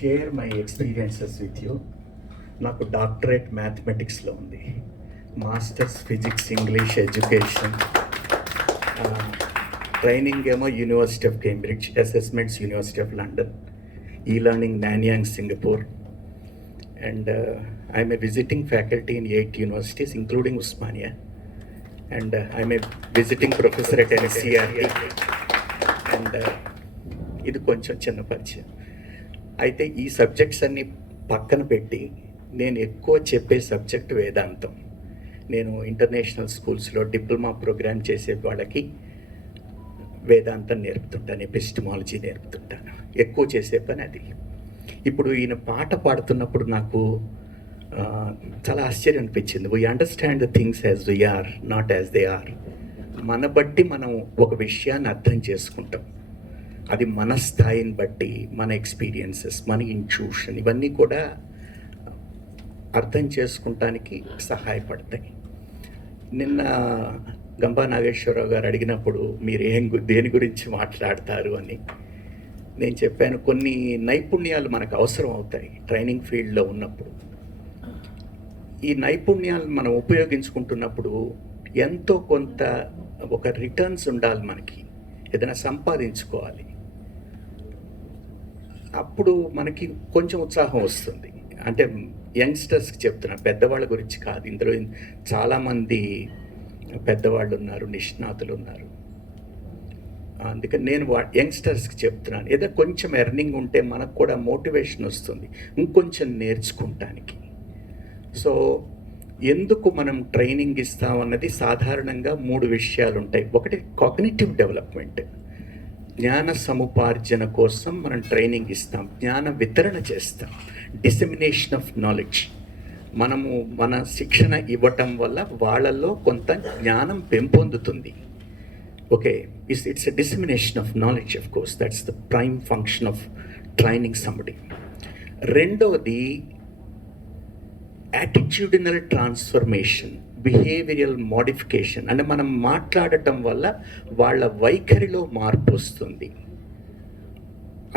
Share my experiences with you. నాకు doctorate మ్యాథమెటిక్స్లో ఉంది, masters physics English education, training ఏమో University of Cambridge, assessments University of London, e learning Nanyang Singapore, and I'm a visiting faculty in 8 universities including Usmania, and I'm a visiting professor at NCERT, and ఇది కొంచెం చిన్న పరిచయం. అయితే ఈ subjects అన్నీ పక్కన పెట్టి నేను ఎక్కువ చెప్పే సబ్జెక్ట్ వేదాంతం. నేను ఇంటర్నేషనల్ స్కూల్స్లో డిప్లొమా ప్రోగ్రామ్ చేసే వాళ్ళకి వేదాంతం నేర్పుతుంటాను, ఎపిస్టమాలజీ నేర్పుతుంటాను. ఎక్కువ చేసే పని అది. ఇప్పుడు ఈయన పాట పాడుతున్నప్పుడు నాకు చాలా ఆశ్చర్యం అనిపించింది. We understand the things as we are, not as they are. మన బట్టి మనం ఒక విషయాన్ని అర్థం చేసుకుంటాం. అది మన స్థాయిని బట్టి, మన ఎక్స్పీరియన్సెస్, మన ఇంట్యూషన్, ఇవన్నీ కూడా అర్థం చేసుకుంటానికి సహాయపడతాయి. నిన్న గంపా నాగేశ్వరరావు గారు అడిగినప్పుడు మీరు దేని గురించి మాట్లాడతారు అని నేను చెప్పాను. కొన్ని నైపుణ్యాలు మనకు అవసరం అవుతాయి ట్రైనింగ్ ఫీల్డ్లో ఉన్నప్పుడు. ఈ నైపుణ్యాలు మనం ఉపయోగించుకుంటున్నప్పుడు ఎంతో కొంత ఒక రిటర్న్స్ ఉండాలి, మనకి ఏదైనా సంపాదించుకోవాలి. అప్పుడు మనకి కొంచెం ఉత్సాహం వస్తుంది. అంటే యంగ్స్టర్స్కి చెప్తున్నాను, పెద్దవాళ్ళ గురించి కాదు. ఇందులో చాలామంది పెద్దవాళ్ళు ఉన్నారు, నిష్ణాతులు ఉన్నారు. అందుకని నేను యంగ్స్టర్స్కి చెప్తున్నాను, ఏదో కొంచెం ఎర్నింగ్ ఉంటే మనకు కూడా మోటివేషన్ వస్తుంది ఇంకొంచెం నేర్చుకుంటానికి. సో ఎందుకు మనం ట్రైనింగ్ ఇస్తామన్నది సాధారణంగా 3 విషయాలు ఉంటాయి. ఒకటి కాగ్నిటివ్ డెవలప్మెంట్, జ్ఞాన సముపార్జన కోసం మనం ట్రైనింగ్ ఇస్తాం, జ్ఞాన వితరణ చేస్తాం, డిసెమినేషన్ ఆఫ్ నాలెడ్జ్. మనము మన శిక్షణ ఇవ్వటం వల్ల వాళ్ళల్లో కొంత జ్ఞానం పెంపొందుతుంది. Okay, it's a dissemination of knowledge. Of course that's the prime function of training somebody. రెండవది యాటిట్యూడినల్ ట్రాన్స్ఫర్మేషన్, బిహేవియరల్ మోడిఫికేషన్. అంటే మనం మాట్లాడటం వల్ల వాళ్ళ వైఖరిలో మార్పు వస్తుంది.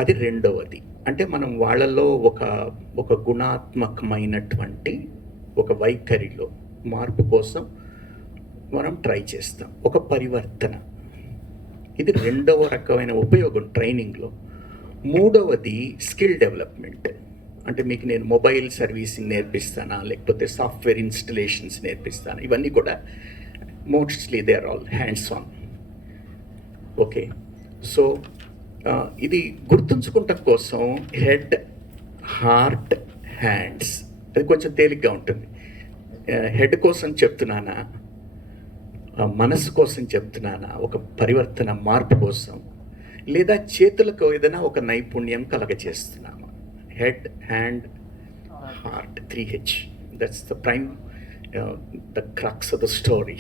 అది రెండవది. అంటే మనం వాళ్ళలో ఒక గుణాత్మకమైనటువంటి ఒక వైఖరిలో మార్పు కోసం మనం ట్రై చేస్తాం, ఒక పరివర్తన. ఇది రెండవ రకమైన ఉపయోగం ట్రైనింగ్లో. మూడవది స్కిల్ డెవలప్మెంట్. అంటే మీకు నేను మొబైల్ సర్వీసింగ్ నేర్పిస్తానా, లేకపోతే సాఫ్ట్వేర్ ఇన్స్టలేషన్స్ నేర్పిస్తాను, ఇవన్నీ కూడా mostly they are all hands on. Okay, so ఇది గుర్తుంచుకుంటం కోసం హెడ్, హార్ట్, హ్యాండ్స్, అది కొంచెం తేలిగ్గా ఉంటుంది. హెడ్ కోసం చెప్తున్నానా, మనసు కోసం చెప్తున్నానా, ఒక పరివర్తన మార్పు కోసం, లేదా చేతులకు ఏదైనా ఒక నైపుణ్యం కలగజేస్తున్నామా? Head, hand, heart, 3H. That's the prime, the crux of the story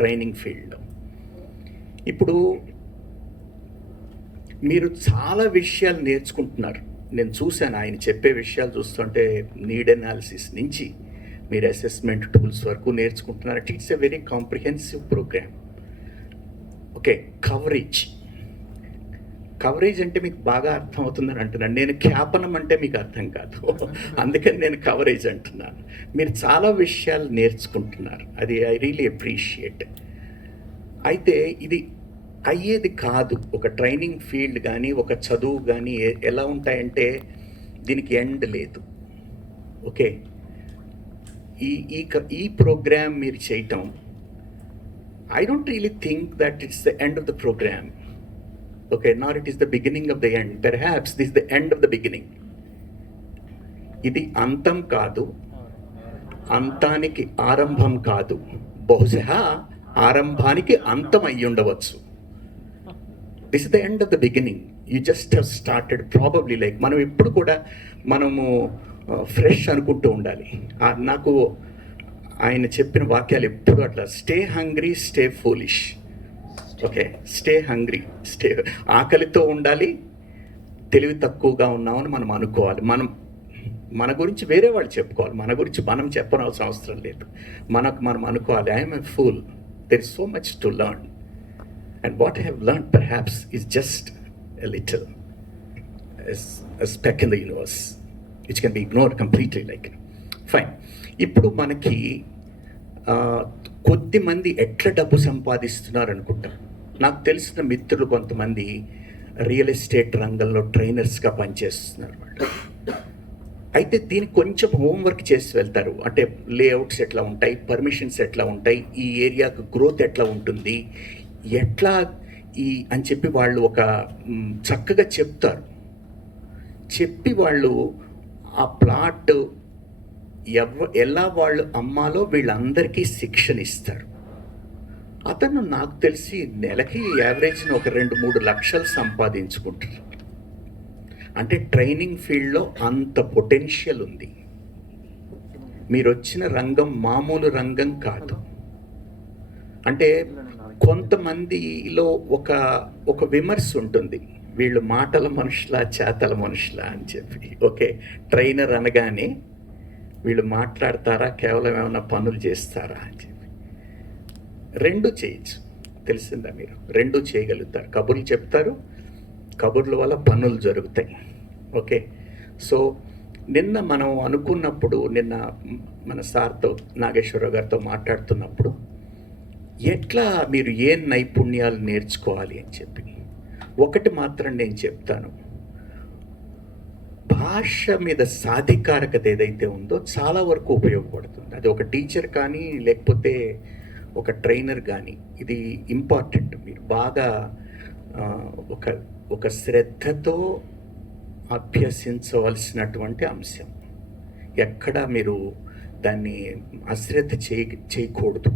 training ఫీల్డ్లో. ఇప్పుడు మీరు చాలా విషయాలు నేర్చుకుంటున్నారు. నేను చూశాను, ఆయన చెప్పే విషయాలు చూస్తుంటే నీడ్ అనాలిసిస్ నుంచి మీరు అసెస్మెంట్ టూల్స్ వరకు నేర్చుకుంటున్నారు. It's a very comprehensive program. Okay, coverage అంటే మీకు బాగా అర్థమవుతుందని అంటున్నాను. నేను ఖ్యాపనం అంటే మీకు అర్థం కాదు, అందుకని నేను కవరేజ్ అంటున్నాను. మీరు చాలా విషయాలు నేర్చుకుంటున్నారు, అది ఐ రియలీ అప్రిషియేట్. అయితే ఇది అయ్యేది కాదు. ఒక ట్రైనింగ్ ఫీల్డ్ కానీ, ఒక చదువు కానీ ఎలా ఉంటాయంటే దీనికి ఎండ్ లేదు. ఓకే, ఈ ప్రోగ్రామ్ మీరు చేయటం, I don't really think that it's the end of the program. Okay, nor it is the beginning of the end. Perhaps this is the end of the beginning. ఇది అంతం కాదు, అంతానికి ఆరంభం కాదు. బహుశా ఆరంభానికి అంతం అయ్యి ఉండవచ్చు. This is the end of the beginning. You just have started probably. Like మనం ఎప్పుడు కూడా మనము ఫ్రెష్ అనుకుంటూ ఉండాలి. నాకు ఆయన చెప్పిన వాక్యాలు ఎప్పుడు అట్లా, stay hungry, stay foolish. Okay, stay hungry, ఆకలితో ఉండాలి, తెలివి తక్కువగా ఉన్నామని మనం అనుకోవాలి. మన గురించి వేరే వాళ్ళు చెప్పుకోవాలి, మన గురించి మనం చెప్పనవసరం అవసరం లేదు. మనం అనుకోవాలి, I'm a fool, there is so much to learn, and what I have learn perhaps is just a little, a speck in the universe. Which can be ignore completely, like fine. ఇప్పుడు మనకి కొద్ది మంది ఎట్లా డబ్బు సంపాదిస్తున్నారు అనుకుంటాం. నాకు తెలిసిన మిత్రులు కొంతమంది రియల్ ఎస్టేట్ రంగంలో ట్రైనర్స్గా పనిచేస్తున్నారు వాళ్ళు. అయితే దీనికి కొంచెం హోంవర్క్ చేసి వెళ్తారు. అంటే లేఅవుట్స్ ఎట్లా ఉంటాయి, పర్మిషన్స్ ఎట్లా ఉంటాయి, ఈ ఏరియాకు గ్రోత్ ఎట్లా ఉంటుంది, ఎట్లా అని చెప్పి వాళ్ళు ఒక చక్కగా చెప్తారు. చెప్పి వాళ్ళు ఆ ప్లాట్ ఎలా వాళ్ళు అమ్మాలో వీళ్ళందరికీ శిక్షణ ఇస్తారు. అతను నాకు తెలిసి నెలకి యావరేజ్న ఒక 2-3 లక్షలు సంపాదించుకుంటారు. అంటే ట్రైనింగ్ ఫీల్డ్లో అంత పొటెన్షియల్ ఉంది. మీరు వచ్చిన రంగం మామూలు రంగం కాదు. అంటే కొంతమందిలో ఒక విమర్శ ఉంటుంది, వీళ్ళు మాటల మనుషులా చేతల మనుషులా అని చెప్పి. ఓకే, ట్రైనర్ అనగానే వీళ్ళు మాట్లాడతారా, కేవలం ఏమైనా పనులు చేస్తారా అని చెప్పి. రెండు చేయొచ్చు, తెలిసిందా మీరు? రెండు చేయగలుగుతారు. కబుర్లు చెప్తారు, కబుర్ల వల్ల పనులు జరుగుతాయి. ఓకే, సో నిన్న మనం అనుకున్నప్పుడు, నిన్న మన సార్తో నాగేశ్వరరావు గారితో మాట్లాడుతున్నప్పుడు ఎట్లా మీరు ఏ నైపుణ్యాలు నేర్చుకోవాలి అని చెప్పి ఒకటి మాత్రం నేను చెప్తాను. భాష మీద సాధికారకత ఏదైతే ఉందో చాలా వరకు ఉపయోగపడుతుంది. అది ఒక టీచర్ కానీ లేకపోతే ఒక ట్రైనర్ కానీ, ఇది ఇంపార్టెంట్. మీరు బాగా ఒక శ్రద్ధతో అభ్యసించవలసినటువంటి అంశం. ఎక్కడ మీరు దాన్ని అశ్రద్ధ చేయకూడదు.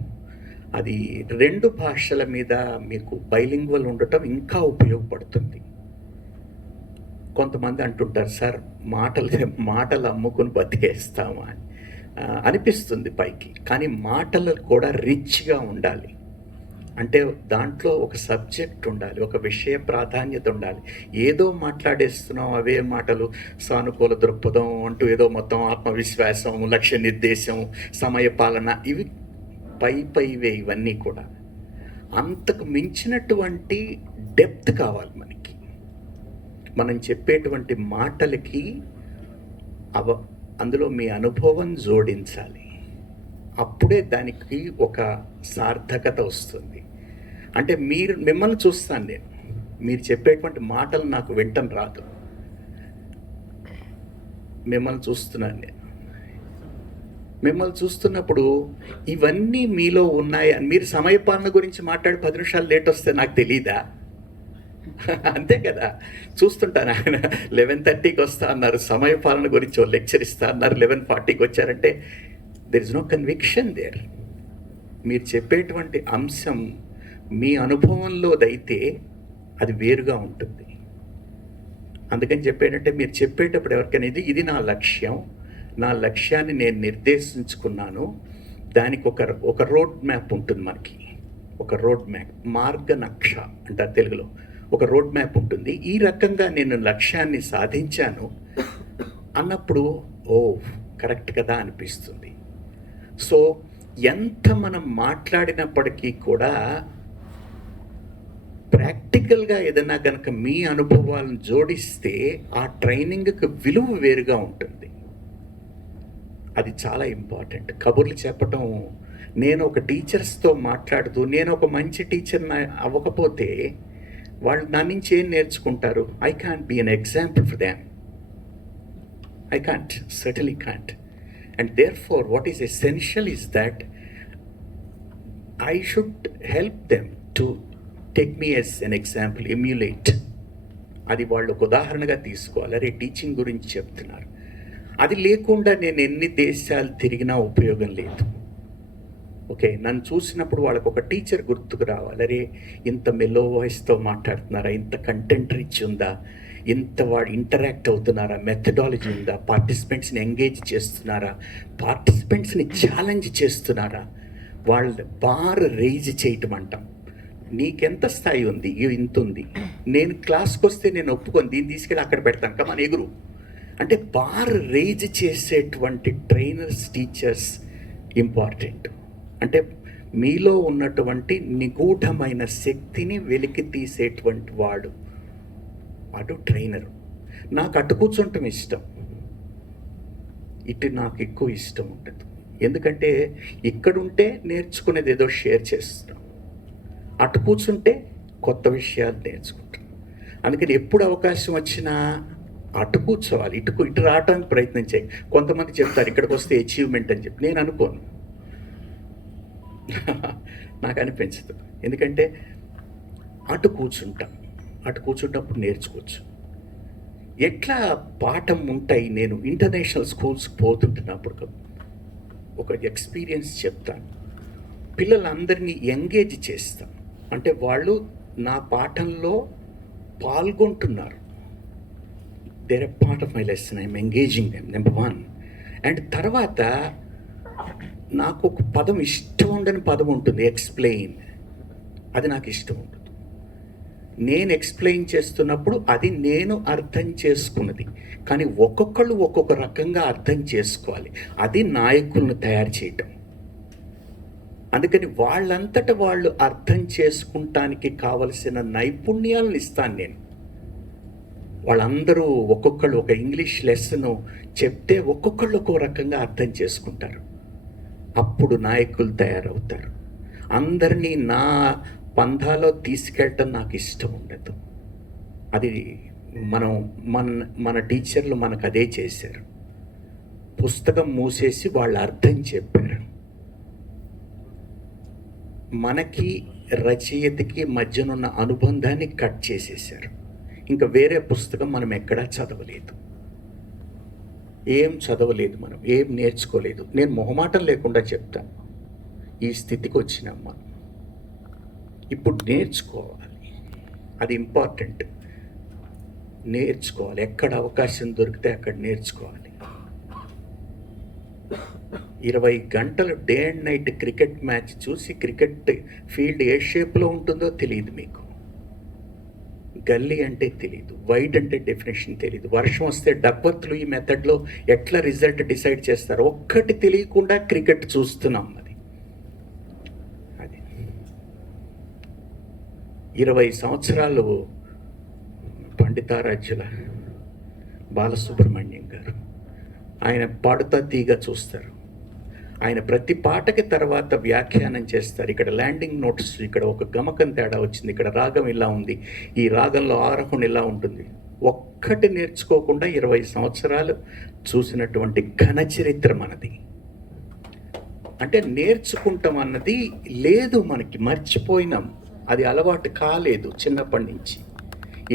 అది 2 భాషల మీద మీకు బైలింగ్వల్ ఉండటం ఇంకా ఉపయోగపడుతుంది. కొంతమంది అంటుంటారు, సార్ మాటలు అమ్ముకుని బతికేస్తామా అని అనిపిస్తుంది పైకి. కానీ మాటలు కూడా రిచ్గా ఉండాలి. అంటే దాంట్లో ఒక సబ్జెక్ట్ ఉండాలి, ఒక విషయ ప్రాధాన్యత ఉండాలి. ఏదో మాట్లాడేస్తున్నాం, అవే మాటలు, సానుకూల దృక్పథం అంటూ ఏదో మొత్తం ఆత్మవిశ్వాసం, లక్ష్య నిర్దేశం, సమయపాలన, ఇవి పైవే. ఇవన్నీ కూడా అంతకు మించినటువంటి డెప్త్ కావాలి మనకి. మనం చెప్పేటువంటి మాటలకి అందులో మీ అనుభవం జోడించాలి. అప్పుడే దానికి ఒక సార్థకత వస్తుంది. అంటే మిమ్మల్ని చూస్తాను నేను, మీరు చెప్పేటువంటి మాటలు నాకు వింటం రాదు. మిమ్మల్ని చూస్తున్నాను నేను. మిమ్మల్ని చూస్తున్నప్పుడు ఇవన్నీ మీలో ఉన్నాయి అని మీరు సమయపాలన గురించి మాట్లాడి 10 నిమిషాలు లేట్ వస్తే నాకు తెలీదా? అంతే కదా, చూస్తుంటాను. ఆయన 11:30కి వస్తా అన్నారు, సమయపాలన గురించి లెక్చర్ ఇస్తా అన్నారు, 11:40కి వచ్చారంటే there is no conviction there. మీరు చెప్పేటువంటి అంశం మీ అనుభవంలోదైతే అది వేరుగా ఉంటుంది. అందుకని చెప్పేటంటే మీరు చెప్పేటప్పుడు ఎవరికైనా ఇది నా లక్ష్యం, నా లక్ష్యాన్ని నేను నిర్దేశించుకున్నాను, దానికి ఒక రోడ్ మ్యాప్ ఉంటుంది మనకి. ఒక రోడ్ మ్యాప్, మార్గనక్ష అంటారు తెలుగులో. ఒక రోడ్ మ్యాప్ ఉంటుంది. ఈ రకంగా నేను లక్ష్యాన్ని సాధించాను అన్నప్పుడు కరెక్ట్ కదా అనిపిస్తుంది. సో ఎంత మనం మాట్లాడినప్పటికీ కూడా ప్రాక్టికల్గా ఏదైనా కనుక మీ అనుభవాలను జోడిస్తే ఆ ట్రైనింగ్కి విలువ వేరుగా ఉంటుంది. అది చాలా ఇంపార్టెంట్. కబుర్లు చెప్పటం, నేను ఒక టీచర్స్తో మాట్లాడుతూ నేను ఒక మంచి టీచర్ని అవ్వకపోతే వాళ్ళు నా నుంచి ఏం నేర్చుకుంటారు? I can't be an example for them. I can't, certainly can't. And therefore what is essential is that I should help them to take me as an example, emulate. అది వాళ్ళు ఒక ఉదాహరణగా తీసుకోవాలి. అరే టీచింగ్ గురించి చెప్తున్నారు, అది లేకుండా నేను ఎన్ని దేశాలు తిరిగినా ఉపయోగం లేదు. ఓకే, నన్ను చూసినప్పుడు వాళ్ళకు ఒక టీచర్ గుర్తుకు రావాలి. అరే ఇంత మెలో వాయిస్తో మాట్లాడుతున్నారా, ఇంత కంటెంట్ రిచ్ ఉందా, ఇంత వాడు ఇంటరాక్ట్ అవుతున్నారా, మెథడాలజీ ఉందా, పార్టిసిపెంట్స్ని ఎంగేజ్ చేస్తున్నారా, పార్టిసిపెంట్స్ని ఛాలెంజ్ చేస్తున్నారా, వాళ్ళ బార్ రైజ్ చేయటం అంటాం. నీకెంత స్థాయి ఉంది? ఇంత ఉంది. నేను క్లాస్కి వస్తే నేను ఒప్పుకొని దీన్ని తీసుకెళ్ళి అక్కడ పెడతాను, కమన్ ఎగురు అంటే బార్ రైజ్ చేసేటువంటి ట్రైనర్స్, టీచర్స్ ఇంపార్టెంట్. అంటే మీలో ఉన్నటువంటి నిగూఢమైన శక్తిని వెలికి తీసేటువంటి వాడు ట్రైనరు. నాకు అటు కూర్చుంటాం ఇష్టం. ఇటు నాకు ఎక్కువ ఇష్టం ఉండదు. ఎందుకంటే ఇక్కడుంటే నేర్చుకునేది ఏదో షేర్ చేస్తున్నాం, అటు కూర్చుంటే కొత్త విషయాలు నేర్చుకుంటాం. అందుకని ఎప్పుడు అవకాశం వచ్చినా అటు కూర్చోవాలి, ఇటు రావడానికి ప్రయత్నం చేయి. కొంతమంది చెప్తారు ఇక్కడికి వస్తే అచీవ్మెంట్ అని చెప్పి, నేను అనుకోను. నాకు అనిపించదు. ఎందుకంటే అటు కూర్చుంటప్పుడు నేర్చుకోవచ్చు. ఎట్లా పాఠం ఉంటాయి. నేను ఇంటర్నేషనల్ స్కూల్స్కి పోతుంటున్నప్పుడు ఒక ఎక్స్పీరియన్స్ చెప్తాను. పిల్లలందరినీ ఎంగేజ్ చేస్తాను. అంటే వాళ్ళు నా పాఠంలో పాల్గొంటున్నారు. There are part of my lesson, I'm engaging them, number 1. And తర్వాత నాకు ఒక పదం ఇష్టం ఉండని పదం ఉంటుంది, ఎక్స్ప్లెయిన్. అది నాకు ఇష్టం ఉండదు. నేను ఎక్స్ప్లెయిన్ చేస్తున్నప్పుడు అది నేను అర్థం చేసుకున్నది, కానీ ఒక్కొక్కళ్ళు ఒక్కొక్క రకంగా అర్థం చేసుకోవాలి. అది నాయకులను తయారు చేయటం. అందుకని వాళ్ళంతట వాళ్ళు అర్థం చేసుకుంటానికి కావలసిన నైపుణ్యాలను ఇస్తాను నేను. వాళ్ళందరూ ఒక్కొక్కళ్ళు ఒక ఇంగ్లీష్ లెసన్ చెప్తే ఒక్కొక్కళ్ళు ఒక్కో రకంగా అర్థం చేసుకుంటారు. అప్పుడు నాయకులు తయారవుతారు. అందరినీ నా పంథాలో తీసుకెళ్ళటం నాకు ఇష్టం ఉండదు. అది మన టీచర్లు మనకు అదే చేశారు. పుస్తకం మూసేసి వాళ్ళు అర్థం చెప్పారు. మనకి రచయితకి మధ్యనున్న అనుబంధాన్ని కట్ చేసేసారు. ఇంకా వేరే పుస్తకం మనం ఎక్కడా చదవలేదు, ఏం చదవలేదు, మనం ఏం నేర్చుకోలేదు. నేను మొహమాటం లేకుండా చెప్తాను, ఈ స్థితికి వచ్చినాం మనం. ఇప్పుడు నేర్చుకోవాలి, అది ఇంపార్టెంట్. నేర్చుకోవాలి, ఎక్కడ అవకాశం దొరికితే అక్కడ నేర్చుకోవాలి. 20 గంటలు day and night cricket match చూసి క్రికెట్ ఫీల్డ్ ఏ షేప్లో ఉంటుందో తెలియదు మీకు. గల్లీ అంటే తెలియదు, వైడ్ అంటే డెఫినేషన్ తెలియదు. వర్షం వస్తే డక్వర్త్ లూయి మెథడ్లో ఎట్లా రిజల్ట్ డిసైడ్ చేస్తారు, ఒక్కటి తెలియకుండా క్రికెట్ చూస్తున్నాం. అది 20 సంవత్సరాలు పండితారాజ్యుల బాలసుబ్రహ్మణ్యం గారు, ఆయన పాడుతా తీగ చూస్తారు. ఆయన ప్రతి పాటకి తర్వాత వ్యాఖ్యానం చేస్తారు. ఇక్కడ ల్యాండింగ్ నోట్స్, ఇక్కడ ఒక గమకం తేడా వచ్చింది, ఇక్కడ రాగం ఇలా ఉంది, ఈ రాగంలో ఆరోహణ ఇలా ఉంటుంది. ఒక్కటి నేర్చుకోకుండా 20 సంవత్సరాలు చూసినటువంటి ఘన చరిత్ర మనది. అంటే నేర్చుకుంటాం అన్నది లేదు మనకి, మర్చిపోయినాం. అది అలవాటు కాలేదు చిన్నప్పటి నుంచి.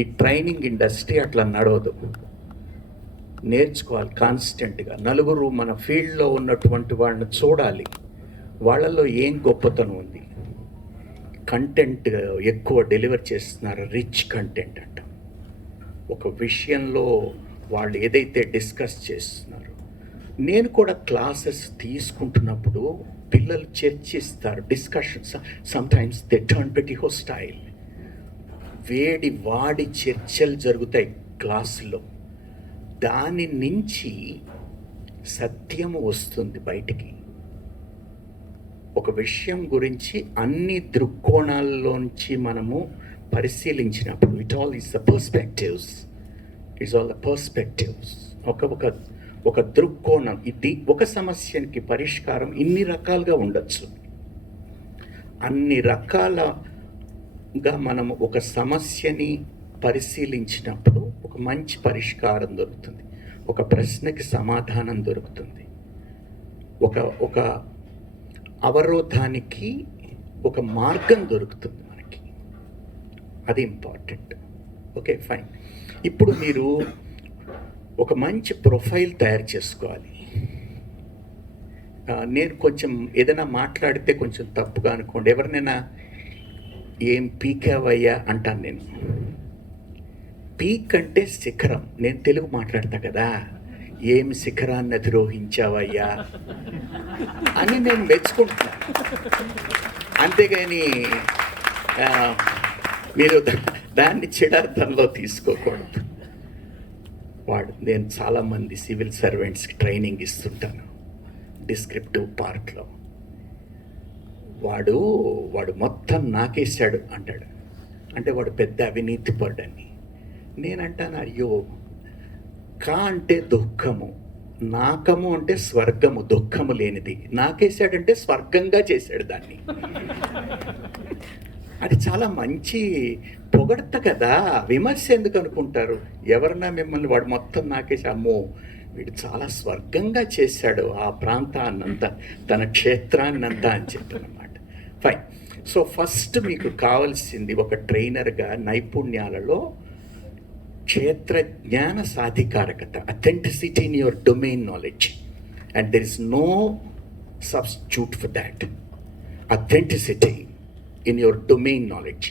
ఈ ట్రైనింగ్ ఇండస్ట్రీ అట్లా నడవదు. నేర్చుకోవాలి కాన్స్టెంట్గా. నలుగురు మన ఫీల్డ్లో ఉన్నటువంటి వాళ్ళని చూడాలి, వాళ్ళల్లో ఏం గొప్పతనం ఉంది. కంటెంట్ ఎక్కువ డెలివర్ చేస్తున్నారు, రిచ్ కంటెంట్ అంట. ఒక విషయంలో వాళ్ళు ఏదైతే డిస్కస్ చేస్తున్నారు, నేను కూడా క్లాసెస్ తీసుకుంటున్నప్పుడు పిల్లలు చర్చిస్తారు, discussions. Sometimes they turn very hostile. వాడి చర్చలు జరుగుతాయి క్లాసులో. దాని నుంచి సత్యము వస్తుంది బయటికి. ఒక విషయం గురించి అన్ని దృక్కోణాల్లోంచి మనము పరిశీలించినప్పుడు, it all is the perspectives, it's all the perspectives. ఒక దృక్కోణం. ఇది ఒక సమస్యకి పరిష్కారం ఇన్ని రకాలుగా ఉండొచ్చు. అన్ని రకాలుగా మనము ఒక సమస్యని పరిశీలించినప్పుడు ఒక మంచి పరిష్కారం దొరుకుతుంది, ఒక ప్రశ్నకి సమాధానం దొరుకుతుంది, ఒక అవరోధానికి ఒక మార్గం దొరుకుతుంది మనకి. అది ఇంపార్టెంట్. Okay, fine. ఇప్పుడు మీరు ఒక మంచి ప్రొఫైల్ తయారు చేసుకోవాలి. నేను కొంచెం ఏదైనా మాట్లాడితే కొంచెం తప్పుగా అనుకోండి, ఎవరినైనా ఏం పీకావయ్యా అంటాను నేను. పీక్ అంటే శిఖరం. నేను తెలుగు మాట్లాడతా కదా, ఏం శిఖరాన్ని అధిరోహించావయ్యా అని నేను మెచ్చుకుంటున్నాను. అంతేగాని మీరు దాన్ని చెడార్థంలో తీసుకోకూడదు. నేను చాలామంది సివిల్ సర్వెంట్స్కి ట్రైనింగ్ ఇస్తుంటాను డిస్క్రిప్టివ్ పార్ట్లో. వాడు మొత్తం నాకేశాడు అంటాడు, అంటే వాడు పెద్ద అవినీతిపరుడని. నేనంటాను, అయ్యో, కా అంటే దుఃఖము, నాకము అంటే స్వర్గము, దుఃఖము లేనిది. నాకేశాడంటే స్వర్గంగా చేశాడు దాన్ని. అది చాలా మంచి పొగడత కదా, విమర్శ ఎందుకు అనుకుంటారు? ఎవరన్నా మిమ్మల్ని వాడు మొత్తం నాకేసి, అమ్మో వీడు చాలా స్వర్గంగా చేశాడు ఆ ప్రాంతాన్నంతా, తన క్షేత్రాన్నంతా అని చెప్పారన్నమాట. ఫైన్. సో ఫస్ట్ మీకు కావాల్సింది ఒక ట్రైనర్గా నైపుణ్యాలలో క్షేత్ర జ్ఞాన సాధికారకత, authenticity in your domain knowledge, and there is no substitute for that. Authenticity in your domain knowledge.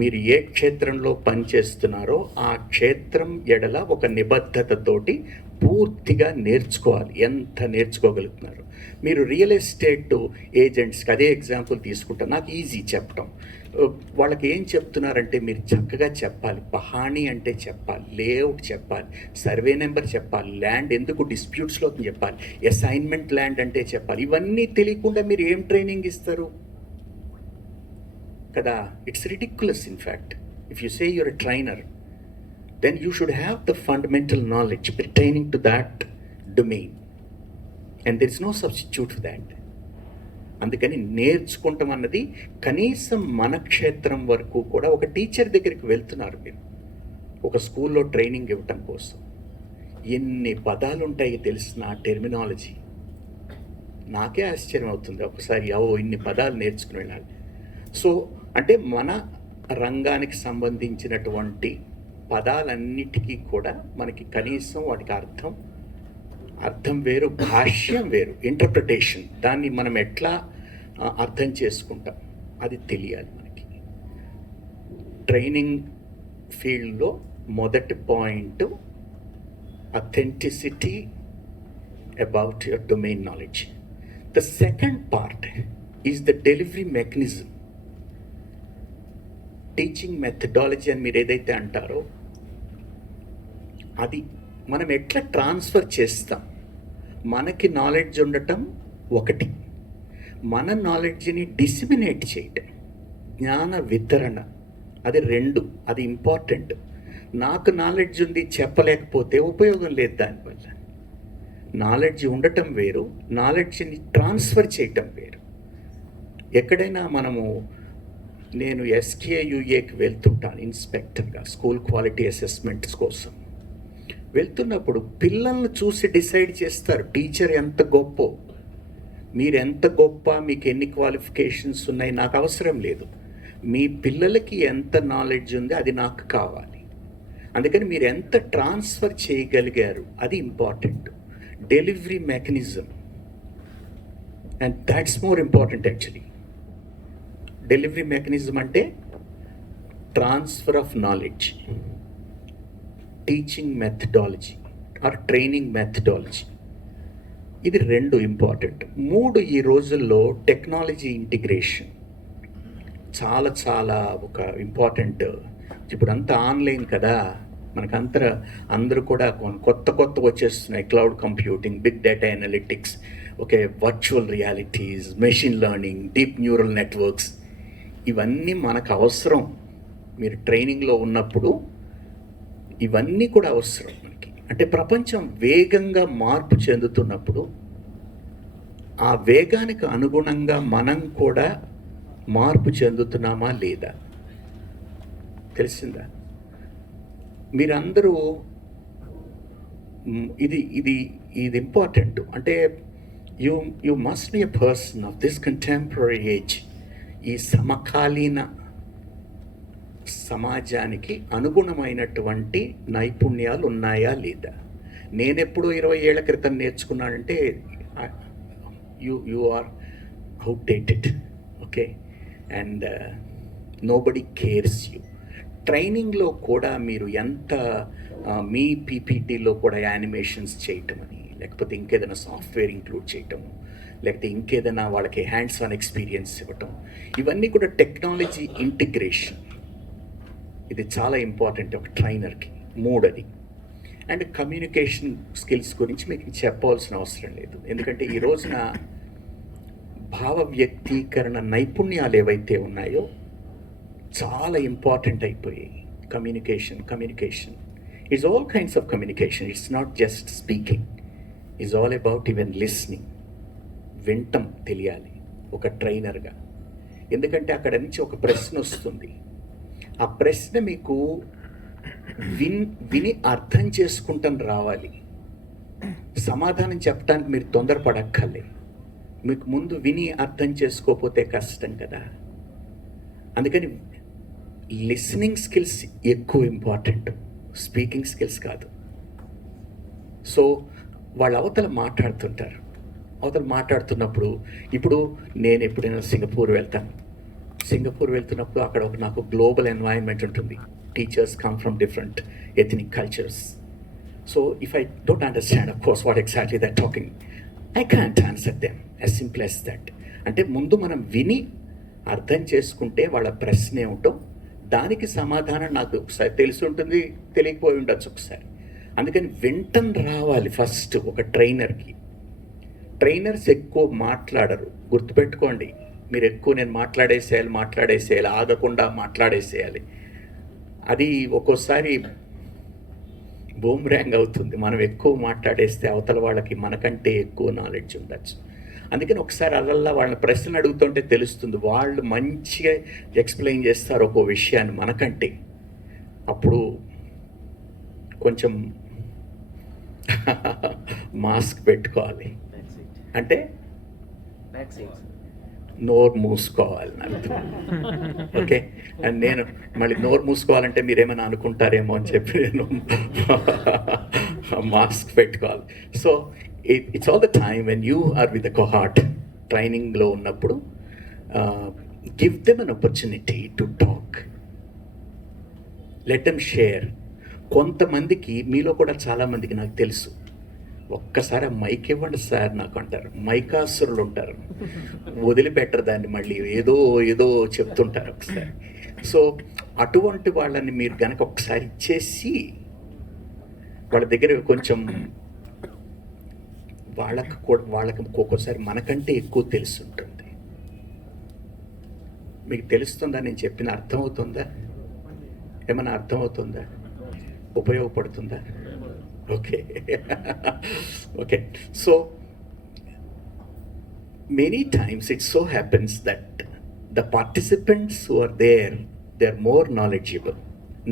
మీరు ఏ క్షేత్రంలో పనిచేస్తున్నారో ఆ క్షేత్రం ఎడల ఒక నిబద్ధతతోటి పూర్తిగా నేర్చుకోవాలి. ఎంత నేర్చుకోగలుగుతున్నారు మీరు? రియల్ ఎస్టేట్ ఏజెంట్స్కి అదే ఎగ్జాంపుల్ తీసుకుంటాను, నాకు ఈజీ చెప్పటం. వాళ్ళకి ఏం చెప్తున్నారంటే మీరు చక్కగా చెప్పాలి. పహాణి అంటే చెప్పాలి, లేఅవుట్ చెప్పాలి, సర్వే నెంబర్ చెప్పాలి, ల్యాండ్ ఎందుకు డిస్ప్యూట్స్లో చెప్పాలి, అసైన్మెంట్ ల్యాండ్ అంటే చెప్పాలి. ఇవన్నీ తెలియకుండా మీరు ఏం ట్రైనింగ్ ఇస్తారు కదా? It's ridiculous. In fact if you say you're a trainer, then you should have the fundamental knowledge pertaining to that domain, and there is no substitute for that. అందుకని నేర్చుకుంటాం అన్నది కనీసం మన క్షేత్రం వరకు కూడా. ఒక టీచర్ దగ్గరికి వెళ్తున్నారు మీరు, ఒక స్కూల్లో ట్రైనింగ్ ఇవ్వటం కోసం, ఎన్ని పదాలు ఉంటాయి తెలిసిన టెర్మినాలజీ. నాకే ఆశ్చర్యం అవుతుంది ఒకసారి, ఇన్ని పదాలు నేర్చుకుని వెళ్ళాలి. సో అంటే మన రంగానికి సంబంధించినటువంటి పదాలన్నిటికీ కూడా మనకి కనీసం వాటికి అర్థం వేరు, భాష్యం వేరు, ఇంటర్ప్రిటేషన్, దాన్ని మనం ఎట్లా అర్థం చేసుకుంటాం అది తెలియాలి మనకి. ట్రైనింగ్ ఫీల్డ్లో మొదటి point authenticity about your domain knowledge. The second part is the delivery mechanism. Teaching methodology అని మీరు ఏదైతే అంటారో అది మనం ఎట్లా ట్రాన్స్ఫర్ చేస్తాం. మనకి నాలెడ్జ్ ఉండటం ఒకటి, మన నాలెడ్జ్ని డిసిమినేట్ చేయటం, జ్ఞాన వితరణ, అది రెండు. అది ఇంపార్టెంట్. నాకు నాలెడ్జ్ ఉంది చెప్పలేకపోతే ఉపయోగం లేదు దానివల్ల. నాలెడ్జ్ ఉండటం వేరు, నాలెడ్జ్ని ట్రాన్స్ఫర్ చేయటం వేరు. ఎక్కడైనా నేను SKUAకి వెళ్తుంటాను ఇన్స్పెక్టర్గా, స్కూల్ క్వాలిటీ అసెస్మెంట్స్ కోసం. వెళ్తున్నప్పుడు పిల్లల్ని చూసి డిసైడ్ చేస్తారు టీచర్ ఎంత గొప్ప. మీరు ఎంత గొప్ప, మీకు ఎన్ని క్వాలిఫికేషన్స్ ఉన్నాయి నాకు అవసరం లేదు. మీ పిల్లలకి ఎంత నాలెడ్జ్ ఉంది అది నాకు కావాలి. అందుకని మీరు ఎంత ట్రాన్స్ఫర్ చేయగలిగారు అది important. Delivery mechanism, and that's more important actually. Delivery mechanism అంటే transfer of knowledge, teaching methodology or training methodology. ఇది రెండు ఇంపార్టెంట్. మూడు, ఈ రోజుల్లో టెక్నాలజీ ఇంటిగ్రేషన్ చాలా చాలా ఒక ఇంపార్టెంట్. ఇప్పుడు అంతా ఆన్లైన్ కదా, అందరూ కూడా కొత్త వచ్చేస్తున్నాయి. Cloud computing, big data analytics, virtual realities, machine learning, deep neural networks, ఇవన్నీ మనకు అవసరం. మీరు ట్రైనింగ్లో ఉన్నప్పుడు ఇవన్నీ కూడా అవసరం మనకి. అంటే ప్రపంచం వేగంగా మార్పు చెందుతున్నప్పుడు ఆ వేగానికి అనుగుణంగా మనం కూడా మార్పు చెందుతున్నామా లేదా తెలిసిందా? మీరందరూ ఇది ఇది ఇది ఇంపార్టెంట్. అంటే you must be a person of this contemporary age. ఈ సమకాలీన సమాజానికి అనుగుణమైనటువంటి నైపుణ్యాలు ఉన్నాయా లేదా? నేనెప్పుడు 20 ఏళ్ల క్రితం నేర్చుకున్నానంటే you are outdated. Okay, and nobody cares you. ట్రైనింగ్లో కూడా మీరు ఎంత మీ పీపీటీలో కూడా యానిమేషన్స్ చేయటం అని, లేకపోతే ఇంకేదైనా సాఫ్ట్వేర్ ఇంక్లూడ్ చేయటము, లేకపోతే ఇంకేదైనా వాళ్ళకి హ్యాండ్స్ ఆన్ ఎక్స్పీరియన్స్ ఇవ్వటం, ఇవన్నీ కూడా టెక్నాలజీ ఇంటిగ్రేషన్. ఇది చాలా ఇంపార్టెంట్ ఒక ట్రైనర్కి. మూడది, అండ్ కమ్యూనికేషన్ స్కిల్స్ గురించి మీకు చెప్పవలసిన అవసరం లేదు. ఎందుకంటే ఈ రోజున భావ వ్యక్తీకరణ నైపుణ్యాలు ఏవైతే ఉన్నాయో చాలా ఇంపార్టెంట్ అయిపోయాయి. Communication it's all kinds of communication. It's not just speaking. Is all about even listening. వింటం తెలియాలి ఒక ట్రైనర్గా. ఎందుకంటే అక్కడ నుంచి ఒక ప్రశ్న వస్తుంది, ఆ ప్రశ్న మీకు విని అర్థం చేసుకుంటాను రావాలి. సమాధానం చెప్పడానికి మీరు తొందరపడక్కర్లే. మీకు ముందు విని అర్థం చేసుకోకపోతే కష్టం కదా. అందుకని లిసనింగ్ స్కిల్స్ ఎక్కువ ఇంపార్టెంట్, స్పీకింగ్ స్కిల్స్ కాదు. సో వాళ్ళు అవతల మాట్లాడుతున్నప్పుడు ఇప్పుడు నేను ఎప్పుడైనా సింగపూర్ వెళ్తున్నప్పుడు అక్కడ నాకు గ్లోబల్ ఎన్వైరన్మెంట్ ఉంటుంది. Teachers come from different ethnic cultures. So if I don't understand of course what exactly that talking, I can't answer them as simple as that. అంటే ముందు మనం విని అర్థం చేసుకుంటే వాళ్ళ ప్రశ్న ఏమిటో దానికి సమాధానం నాకు ఒకసారి తెలిసి ఉంటుంది, తెలియకపోయి ఉండొచ్చు ఒకసారి. అందుకని వింటం రావాలి ఫస్ట్ ఒక ట్రైనర్కి. ట్రైనర్స్ ఎక్కువ మాట్లాడరు, గుర్తుపెట్టుకోండి. మీరు ఎక్కువ నేను మాట్లాడేసేయాలి, ఆగకుండా మాట్లాడేసేయాలి. అది ఒక్కోసారి బూమ్రాంగ్ అవుతుంది. మనం ఎక్కువ మాట్లాడేస్తే అవతల వాళ్ళకి మనకంటే ఎక్కువ నాలెడ్జ్ ఉండొచ్చు. అందుకని ఒకసారి అలల్లా వాళ్ళని ప్రశ్నలు అడుగుతుంటే తెలుస్తుంది, వాళ్ళు మంచిగా ఎక్స్ప్లెయిన్ చేస్తారు ఒక్కో విషయాన్ని మనకంటే. అప్పుడు కొంచెం మాస్క్ పెట్టుకోవాలి, అంటే నోరు మూసుకోవాలి అర్థం. ఓకే, అండ్ నేను మళ్ళీ నోరు మూసుకోవాలంటే మీరేమైనా అనుకుంటారేమో అని చెప్పి నేను మాస్క్ పెట్టుకోవాలి. So it's all the time when you are with the cohort ట్రైనింగ్లో ఉన్నప్పుడు give them an opportunity to talk, let them share. కొంతమందికి, మీలో కూడా చాలామందికి నాకు తెలుసు, ఒక్కసారి మైక్ ఇవ్వండి సార్ నాకు అంటారు. మైకాసురులు ఉంటారు, వదిలిపెట్టరు దాన్ని, మళ్ళీ ఏదో ఏదో చెప్తుంటారు ఒకసారి. సో అటువంటి వాళ్ళని మీరు కనుక ఒకసారి ఇచ్చేసి వాళ్ళ దగ్గర కొంచెం వాళ్ళకి ఒక్కొక్కసారి మనకంటే ఎక్కువ తెలుసుంటుంది. మీకు తెలుస్తుందా నేను చెప్పిన? అర్థమవుతుందా? ఏమైనా అర్థమవుతుందా? ఉపయోగపడుతుందా? Okay. Okay, so many times it so happens that the participants who are there, they are more knowledgeable.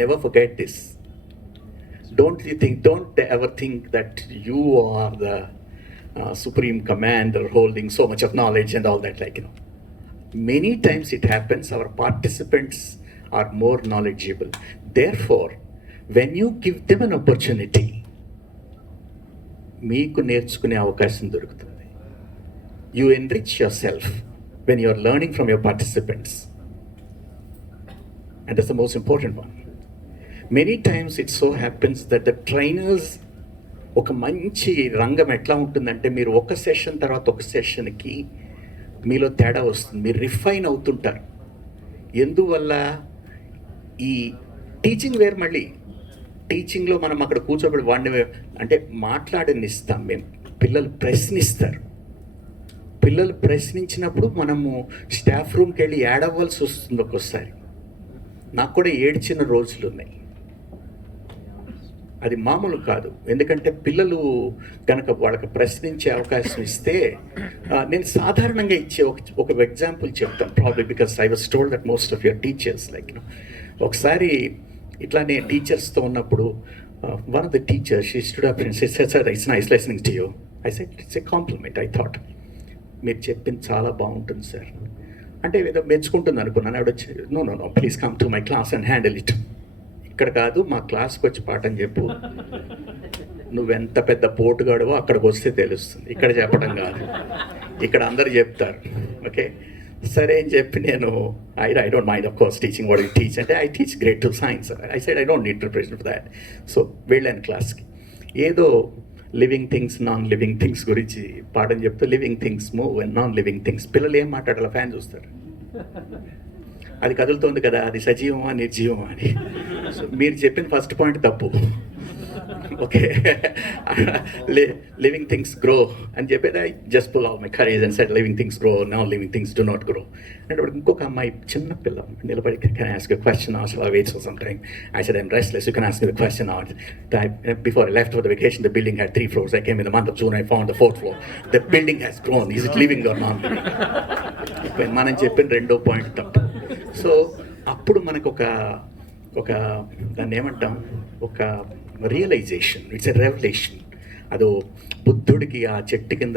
Never forget this. Don't ever think that you are the supreme commander holding so much of knowledge and all that, like, you know. Many times it happens our participants are more knowledgeable. Therefore, when you give them an opportunity, మీకు నేర్చుకునే అవకాశం దొరుకుతుంది. You enrich yourself when you are learning from your participants, and that's the most important one. Many times it so happens that the trainers, ఒక మంచి రంగం ఎట్లా ఉంటుందంటే, మీరు ఒక సెషన్ తర్వాత ఒక సెషన్కి మీలో తేడా వస్తుంది, మీరు రిఫైన్ అవుతుంటారు. ఎందువల్ల? ఈ టీచింగ్ వేరు. మళ్ళీ టీచింగ్లో మనం అక్కడ కూర్చోబడి వాడిని అంటే మాట్లాడనిస్తాం మేము, పిల్లలు ప్రశ్నిస్తారు. పిల్లలు ప్రశ్నించినప్పుడు మనము స్టాఫ్ రూమ్కి వెళ్ళి ఏడవలసి వస్తుంది ఒక్కోసారి. నాకు కూడా ఏడ్చిన రోజులు ఉన్నాయి. అది మామూలు కాదు. ఎందుకంటే పిల్లలు కనుక వాళ్ళకి ప్రశ్నించే అవకాశం ఇస్తే, నేను సాధారణంగా ఇచ్చే ఒక ఎగ్జాంపుల్ చెప్తాను. Probably because I was told that most of your teachers like, ఒకసారి ఇట్లానే టీచర్స్తో ఉన్నప్పుడు one of the teachers she stood up and said, "sir, it's nice listening to you." I said, "it's a compliment. I thought మీరు చెప్పింది చాలా బాగుంటుంది sir." అంటే ఏదో మెచ్చుకుంటుంది అనుకున్నాను. ఆవిడ వచ్చి, no please come to my class and handle it. ఇక్కడ కాదు, మా క్లాస్కి వచ్చి పాఠం చెప్పు. నువ్వెంత పెద్ద పోటుగాడవో అక్కడికి వస్తే తెలుస్తుంది, ఇక్కడ చెప్పడం కాదు. ఇక్కడ అందరు చెప్తారు. ఓకే, సరే అని చెప్పి నేను I don't mind of course teaching what you teach, అంటే I teach grade 2 science. I said I don't need preparation for that. So వెళ్ళాను క్లాస్కి. ఏదో living things, non living things గురించి పాఠం చెప్తే, living things move and non living things. పిల్లలు ఏం మాట్లాడాలి? ఫ్యాన్ చూస్తారు, అది కదులుతోంది కదా, అది సజీవమా నిర్జీవమా అని. సో మీరు చెప్పిన ఫస్ట్ పాయింట్ తప్పు. ఓకే, లివింగ్ థింగ్స్ గ్రో అని చెప్పేది. I just pull off my courage and said living things grow, now living things do not grow. అంటే ఇంకొక అమ్మాయి చిన్న పిల్ల నిలబడి, can I ask you a question? Also I wait for some time. I said I am restless, you can ask me the question now. Before I left for the vacation, the building had 3 floors. I came in the month of June, I found the 4th floor. The building has grown. Is it living or not living? మనం చెప్పిన రెండో point తప్పు. So అప్పుడు మనకు ఒక దాన్ని ఏమంటాం, ఒక రియలైజేషన్, ఇట్స్ ఎ రెవల్యూషన్. అదో బుద్ధుడికి ఆ చెట్టు కింద,